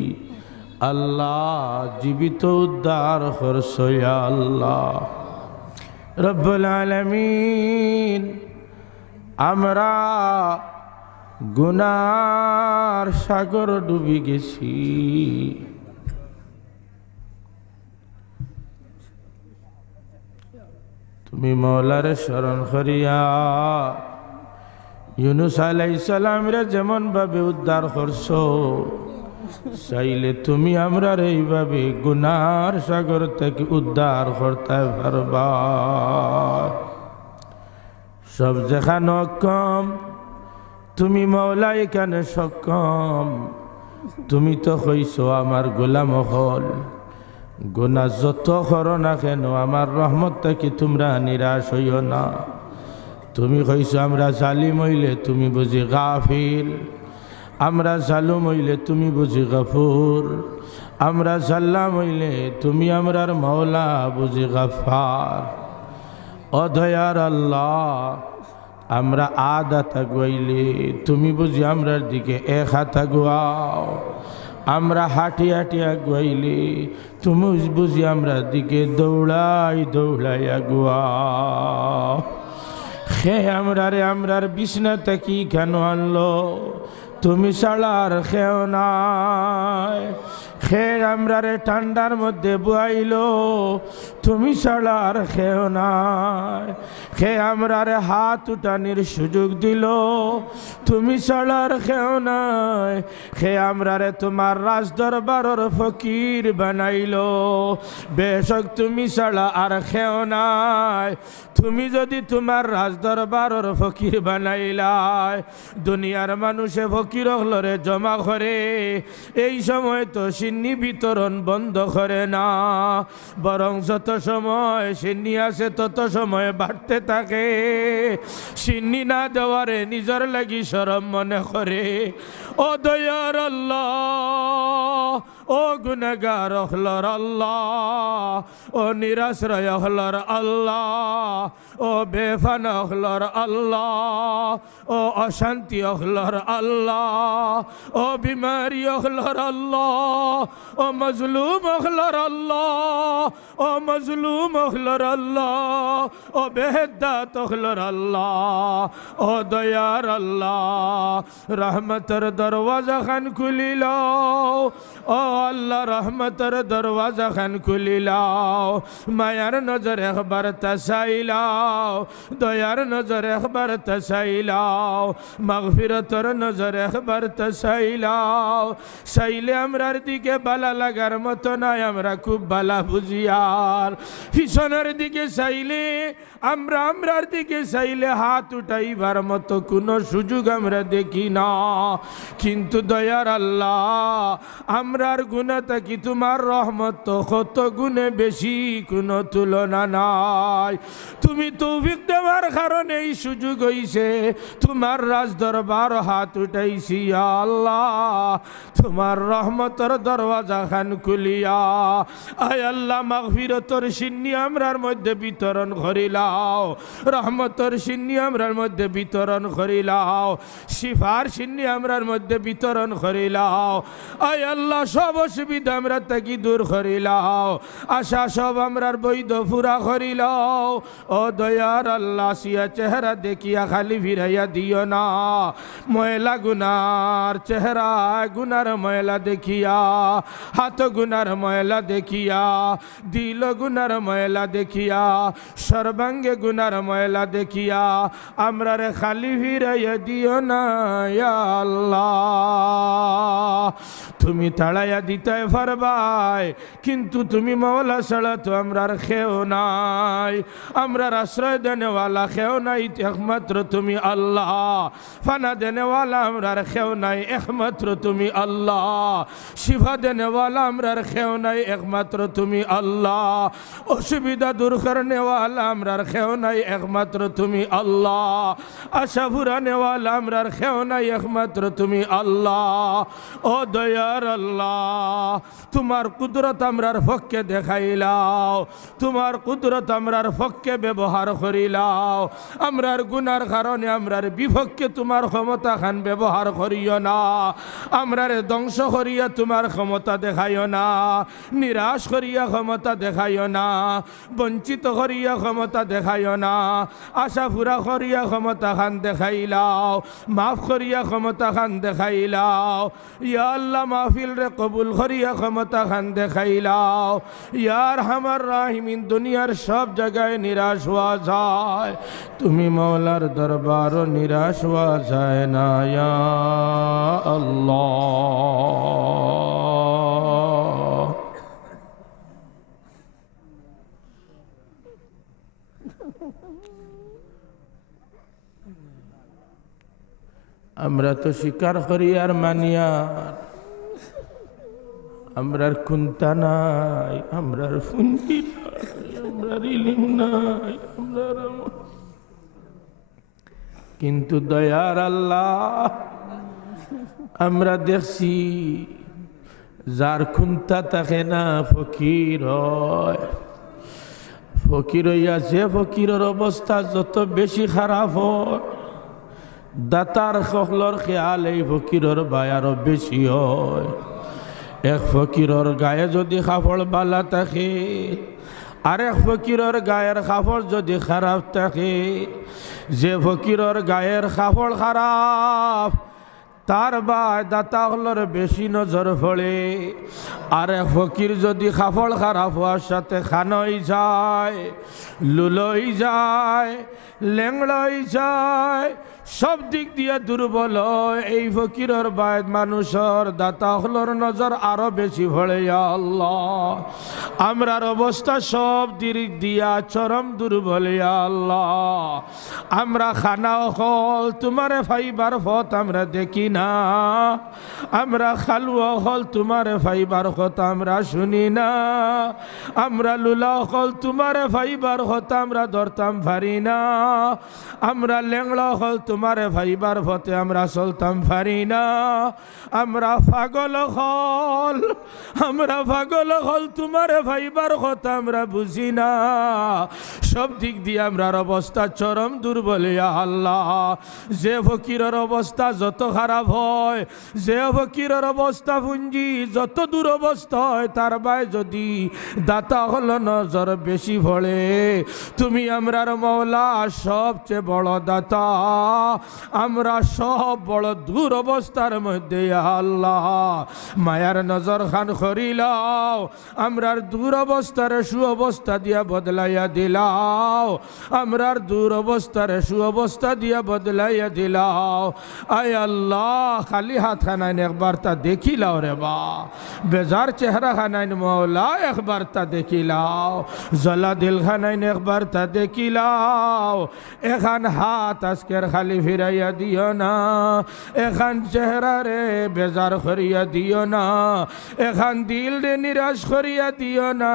আল্লাহ জীবিত উদ্ধার করছো ইয়া আল্লাহ রব্বুল আলামিন। আমরা গুনার সাগর ডুবি গেছি, তুমি মওলার শরণ করিয়া ইউনুস আলাইহিস সালামরে যেমন ভাবে উদ্ধার করছো, চাইলে তুমি আমরা এইভাবে গুনার সাগর থেকে উদ্ধার করতে পারবা। সব যেখানে কম তুমি মওলা এখানে সক্ষম। তুমি তো কইছো আমার গোলাম হল গুনাহ যত করো না কেন আমার রহমত থেকে তোমরা নিরাশ হইও না। তুমি কইছো আমরা জালিম হইলে তুমি বুঝি গাফির, আমরা জালুম হইলে তুমি বুঝি গফুর, আমরা জাল্লাম হইলে তুমি আমরার মওলা বুঝি গফার। অদয়ার আল্লাহ আমরা আধা থাকইলে তুমি বুঝি আমরার দিকে এক হাত আগুয়াও, আমরা হাঁটি হাঁটি আগুয়াইলে তুমি বুঝি আমরার দিকে দৌড়াই দৌড়াই আগুয়াও। খে আমরার বিছনা থেকে কেন আনলো, তুমি ছাড়ার খেও নাই। খে আমরারে ঠান্ডার মধ্যে বুয়াইলো, তুমি ছাড়ার খেও নাই। খে আমরারে হাত উঠানির সুযোগ দিল, তুমি ছাড়ার খেও নাই। খে আমরারে তোমার রাজ দরবারের ফকির বানাইলো, বেশক তুমি ছাড়া আর খেও নাই। তুমি যদি তোমার রাজ দরবারের ফকির বানাইলাই, দুনিয়ার মানুষে ফকির হলরে জমা করে, এই সময় তো সিন্নি বিতরণ বন্ধ করে না, বরং যত সময় সিন্নি আছে তত সময় বাড়তে থাকে। সিন্নি না দেওয়ারে নিজের লাগি শরম মনে করে। ও দয়ার আল্লাহ, ও গুনাহগার হলর আল্লাহ, ও নিরাশ্রয় হলর আল্লাহ, ও বেফানা হলর আল্লাহ, ও অশান্তি হলর আল্লাহ, ও বিমারি হলর আল্লাহ, ও মজলুম হলর আল্লাহ, ও মজলুম হলর আল্লাহ, ও বেহেদাত হলর আল্লাহ। ও দয়ার আল্লাহ রহমতের দরওয়াজা খান খুলিলাও, ও আল্লাহ রহমতের দরওয়াজা খান খুলিলাও। মায়ার নজর একবার তাসাইলাও, দয়ার নজর একবার তাসাইলাও, মাগফিরতর নজর একবার তাসাইলাও। চাইলে আমরার দিকে বালা লাগার মতো নাই, আমরা খুব বালা বুঝিয়ার। পিছনের দিকে চাইলে আমরার দিকে চাইলে হাত উঠাইবার মতো কোনো সুযোগ আমরা দেখি না। কিন্তু দয়ার আল্লাহ আমরার গুনাহ থাকি তোমার রহমত তো কত গুণে বেশি, কোনো তুলনা নাই। তুমি তৌফিক দেওয়ার কারণে এই সুযোগ হইছে, তোমার রাজ দরবার হাত উঠাইছি আল্লাহ। তোমার রহমতের দরওয়াজা খান খুলিয়া আয় আল্লাহ মাগফিরতর সিন্নি আমরার মধ্যে বিতরণ করিলাও, রহমতের সিন্নি আমরার মধ্যে বিতরণ করিলাও, শিফার সিন্নি আমরার মধ্যে বিতরণ করিলাও। আয় আল্লাহ সব অসুবিধা আমরা তাকে দূর করিলাও, আশা সব আমরার বৈধ পুরা করিলাও। ও দয়ার আল্লাহ, সিয়া চেহারা দেখিয়া খালি ফিরাইয়া দিও না। ময়লা গুনার চেহারা, গুনার ময়লা দেখিয়া, হাত গুনার ময়লা দেখিয়া, দিল গুনার ময়লা দেখিয়া, সর্বাঙ্গে গুনার ময়লা দেখিয়া আমরার খালি ফিরাইয়া দিও না ইয়া আল্লাহ। তুমি তাড়াইয়া দিতে পারবাই, কিন্তু তুমি মাওলা ছাড়া তো আমরার খেও নাই, আমরার আশ্রয় দেনেওয়ালা খেও নাই, একমাত্র তুমি আল্লাহ। ফানা দেনেওয়ালা আমরার খেও নাই, একমাত্র তুমি আল্লাহ। শিফা দেনেওয়ালা আমরার খেও নাই, একমাত্র তুমি আল্লাহ। অসুবিধা দূর করনেওয়ালা আমরার খেও নাই, একমাত্র তুমি আল্লাহ। আশা ফুরানেওয়ালা আমরার খেও নাই, একমাত্র তুমি আল্লাহ। ও দয়ার আল্লাহ, তোমার কুদরত আমরার পক্ষে দেখাইলাও, তোমার কুদরত আমরার পক্ষে ব্যবহার করিলাও। আমরার গুনার কারণে আমরার বিপক্ষে তোমার ক্ষমতা খান ব্যবহার করিও না। আমরার ধ্বংস করিয়া তোমার ক্ষমতা দেখাইও না, নিরাশ করিয়া ক্ষমতা দেখাইও না, বঞ্চিত করিয়া ক্ষমতা দেখাইও না। আশা পুরা করিয়া ক্ষমতা খান দেখাইলাও, মাফ করিয়া ক্ষমতা খান দেখাইলাও। ইয়া আল্লাহ, মাহফিল রে কবুল করিয়া ক্ষমতা খান দেখাইলাও। ইয়ার হামার রাহিমিন, দুনিয়ার সব জায়গায় নিরাশ হওয়া যায়, তুমি মৌলার দরবারও নিরাশ হওয়া যায় না ইয়া আল্লাহ। আমরা তো স্বীকার করি আর মানিয়ার, আমরার খুন্তা নাই, আমরার ফুঞ্জি নাই, আমরার ইলিম নাই, কিন্তু দয়ার আল্লাহ আমরা দেখছি যার খুন্তা থাকে না ফকির হয়। ফকির হইয়া যে ফকিরের অবস্থা যত বেশি খারাপ হয়, দাতার সকলের খেয়াল এই ফকিরের ভাই আরো বেশি হয়। এক ফকিরের গায়ে যদি কাপড় বালা থাকে, আরেক ফকিরের গায়ের কাপড় যদি খারাপ থাকে, যে ফকিরের গায়ের কাপড় খারাপ তার ভাই দাতা হলর বেশি নজর পড়ে। আর এক ফকির যদি কাপড় খারাপ হওয়ার সাথে খানই যায়, লুলই যায়, লেংড়াই যায়, সব দিক দিয়ে দুর্বল হয়, এই ফকিরের বাইদ মানুষের দাতা হলর নজর আরো বেশি পড়ে আল্লাহ। আমরার অবস্থা সব দিক দিয়া চরম দুর্বল আল্লাহ। আমরা খানা হল তোমারে ফাইবার পথ আমরা দেখি না, আমরা খালুয়া হল তোমারে ফাইবার কথা আমরা শুনি না, আমরা লুলা হল তোমারে ফাইবার কথা আমরা ধরতাম পারি না, আমরা লেংড়া হল তোমারে ফাইবার পথে আমরা চলতাম পারি না, আমরা পাগল হল, আমরা পাগল হল তোমারে ফাইবার কথা আমরা বুঝি না। সব দিক দিয়ে আমরার অবস্থা চরম দুর্বল আল্লাহ। যে ফকিরের অবস্থা যত খারাপ হয়, যে ফকিরের অবস্থা পুঞ্জি যত দুরবস্থা হয়, তার বাই যদি দাতা হল নজর বেশি পড়ে, তুমি আমরার মৌলা সবচেয়ে বড় দাতা, আমরা সব বড় দুরবস্থার মধ্যে আল্লাহ মায়ার নজর খান করিলাও, আমরার দুরবস্থার সুঅবস্থা দিয়া বদলাইয়া দিলাও, আমরার দুরবস্থার সুঅবস্থা দিয়া বদলাইয়া দিলাও। আয় আল্লাহ, খালি হাত খানাইন একবার তা দেখিলাও রে বা, বেজার চেহারা খানাইন মৌলা একবার তা দেখিলাও, জলা দিল খানাইন একবার তা দেখিলাও। এখান হাত আজকের খালি ফিরাইয়া দিও না, এখান চেহারা রে বেজার করিয়া দিও না, এখান দিল রে নিরাশ করিয়া দিও না।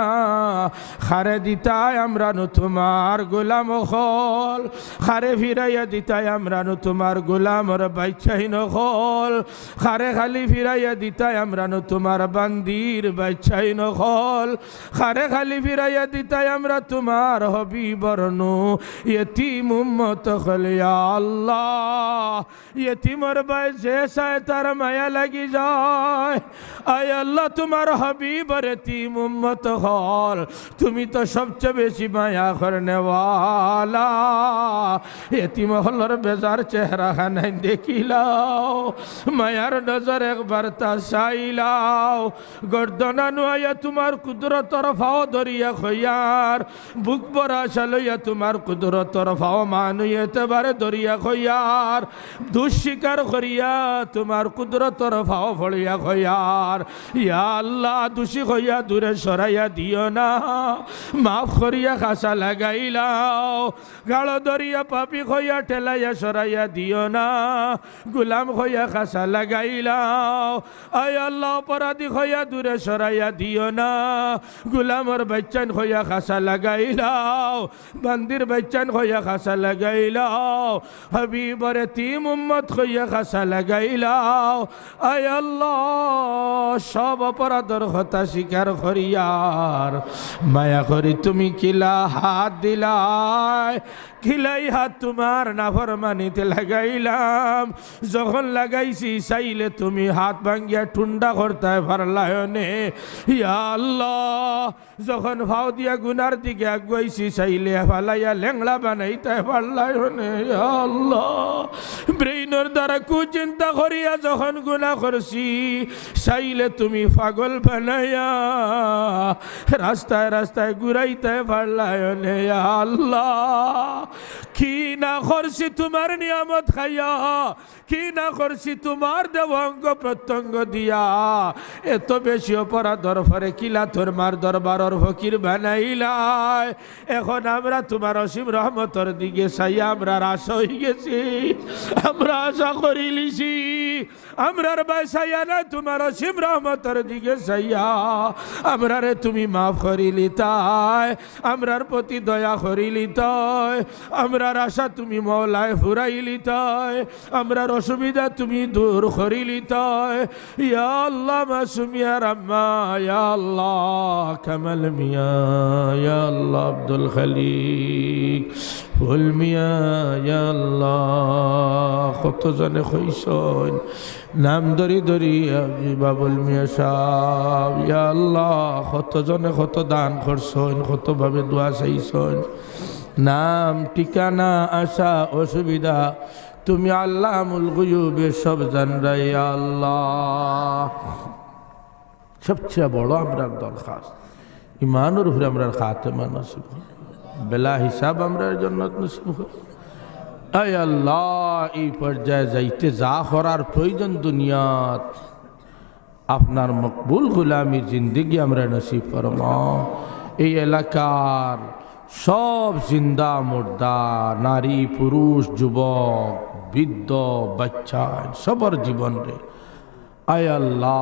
খারে দিতাই আমরা নু তোমার গোলাম হল, খারে ফিরাইয়া দিতাই আমরা নু তোমার গোলামর বাচ্চাই নখল, খারে খালি ফিরাইয়া দিতাই আমরা নু তোমার বান্দির বাচ্চাই নখল, খারে খালি ফিরাইয়া দিতাই আমরা তোমার হবি বরনু ইয়তিম উম্মত খলিয়া আল্লাহ। আল্লাহ ইয়তিমর ভাই যে চায় তার মায়া লাগি যায় আয় আল্লাহ তোমার হাবিবর এতিম উম্মত হল তুমি তো সবচেয়ে বেশি মায়া করনে ওয়ালা এতিম হলর বেজার চেহারা খানাই দেখিলাও মায়ার নজর একবার তা চাইলাও গর্দনা নুয়াইয়া তোমার কুদরতর ফাও ধরিয়া খইয়ার বুক বরা চালইয়া তোমার কুদরতর ফাও মানুই এতেবারে ধরিয়া খইয়ার দুঃস্বীকার করিয়া তোমার কুদরতর ফাও ফড়িয়া খইয়ার ইয়া আল্লাহ দোষী হইয়া দূরে সরাইয়া দিও না মাফ করিয়া খাসা লাগাইলাও গাড়ো ধরিয়া পাপি হইয়া ঠেলাইয়া সরাইয়া দিও না গুলাম হইয়া খাসা লাগাইলাও আয় আল্লাহ অপরাধী হইয়া দূরে সরাইয়া দিও না গুলামর বাচ্চান হইয়া খাসা লাগাইলাও বান্দির বাচ্চান হইয়া খাসা লাগাইলাও হাবিবর এতিম উম্মত হইয়া খাসা লাগাইলাও আয় আল্লাহ সব অপরাধর কথা স্বীকার করিয়ার মায়া করি তুমি কিলা হাত দিলাই খিলাই হাত তোমার নাফরমানিতে লাগাইলাম যখন লাগাইছি চাইলে তুমি হাত ভাঙ্গিয়া ঠুন্ডা করতে পারলায়নে ইয়া আল্লাহ যখন ভাও দিয়া গুনার দিকে আগুয়াইছি চাইলে ফালাইয়া লেংলা বানাইতে পারলায়নে ইয়া আল্লাহ ব্রেইনের দ্বারা কুচিন্তা করিয়া যখন গুনাহ করছি চাইলে তুমি পাগল বানাইয়া রাস্তায় রাস্তায় ঘুরাইতে পারলায়নে ইয়া আল্লাহ কি না করছি তোমার নিয়ামত খাইয়া কি না করছি তোমার দেবঙ্গ প্রত্যঙ্গ দিয়া এত বেশি অপরাধর ফরে কিলা তোর মার দরবারর ফকির বানাইলাই এখন আমরা তোমার অসীম রহমতর দিকে চাইয়া আমরা আশা হয়ে গেছি আমরা আশা করি লিছি আমরার বাসাইয়া না তোমার অসীম রহমতর দিকে চাইয়া আমরারে তুমি মাফ করিলি তাই আমরার প্রতি দয়া করিলি তাই আমরার আশা তুমি মওলায় ফুরাইলি তাই আমরার অসুবিধা তুমি দূর করিলি তাই ইয়া আল্লাহ মাসুম ইয়া রাম্মা ইয়া আল্লাহ কামাল মিয়া ইয়া আল্লাহ আব্দুল খালিক ফুল মিয়া ইয়া আল্লাহ কত জনে কইছন নাম ধরি ধরি বাবুল মিয়া সাহেব ইয়া আল্লাহ কত জনে কত দান করছন কত ভাবে দোয়া চাইছন নাম ঠিকানা আশা অসুবিধা তুমি আল্লামুল গুয়ুবে সব জানরা ইয়া আল্লাহ সবচেয়ে বড় আমরা দরখাস্ত ইমানের উপরে আমরা খাতেমা নসিব বেলা হিসাব আমরা জান্নাত নসিব আয় আল্লাহ এই পর্যায়ে যাইতে যা করার প্রয়োজন দুনিয়াত আপনার মকবুল গোলামীর জিন্দগি আমরা নসিব ফরমাও এই এলাকার সব জিন্দা মুর্দা নারী পুরুষ যুবক বৃদ্ধ বাচ্চা সবার জীবন রে আয় আল্লাহ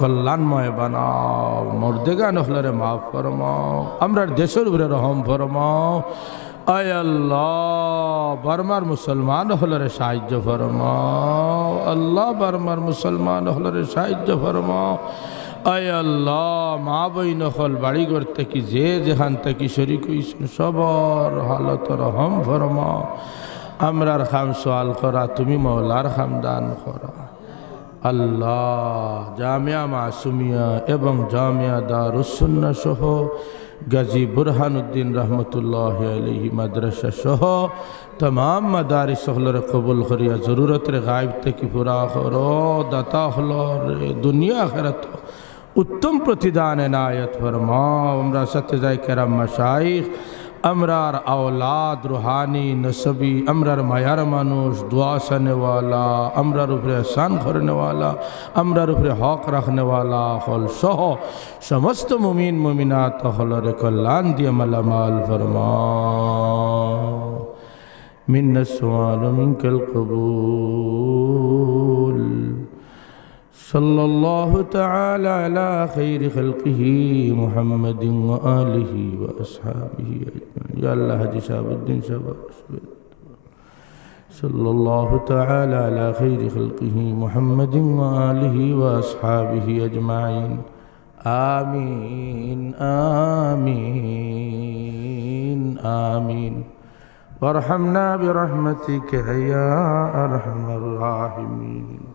কল্যাণময় বানাও মর্দেগান হলরে মাফ ফরমাও আমরা দেশের উপরে রহম ফরমাও আয় আল্লাহ বার্মার মুসলমান হলরে সাহায্য ফরমাও আল্লাহ বার্মার মুসলমান হলরে সাহায্য ফরমাও আয় আল্লাহ মা বইন হল বাড়ি করতে কি যে যেখান থেকে শরিক হইছেন সবার হালত রহম ফরমাও আমরার খাম সোয়াল করা তুমি মওলার খামদান করা আল্লাহ জামিয়া মাসুমিয়া এবং জামিয়া দারুস সুন্নাহ সহ গাজী বুরহানুদ্দিন রহমতুল্লাহ আলাইহি মাদ্রাসা সহ तमाम मदारिस हलर कबूल करिया ज़रूरत रे गायब থেকে পুরা করো দাতা হলর দুনিয়া আখিরাত उत्तम प्रतिदान एनायत फरमाओ हमरा सत्य करम मशाइख अमरार औलाद रूहानी नसबी अमरार मायार मानुष दुआ सने वाला अमरार ऊपर एहसान करने वाला अमरार ऊपर हक रखने वाला हल सह समस्त मुमिन मुमिनात हलर कल्याण दिए मलामाल फरमाओ मिन्न सवाल मिनकल कबूल सल्लल्लाहु तआला अला खैर खल्क़िही मुहम्मदिन व आलिही व अस्हाबिही अजमईन या अल्लाह हाजी शहाबुद्दीन साहब सल्लल्लाहु तआला अला खैर खल्क़िही मुहम्मदिन व आलिही व अस्हाबिही अजमईन आमीन आमीन आमीन وارحمنا برحمتك يا أرحم الراحمين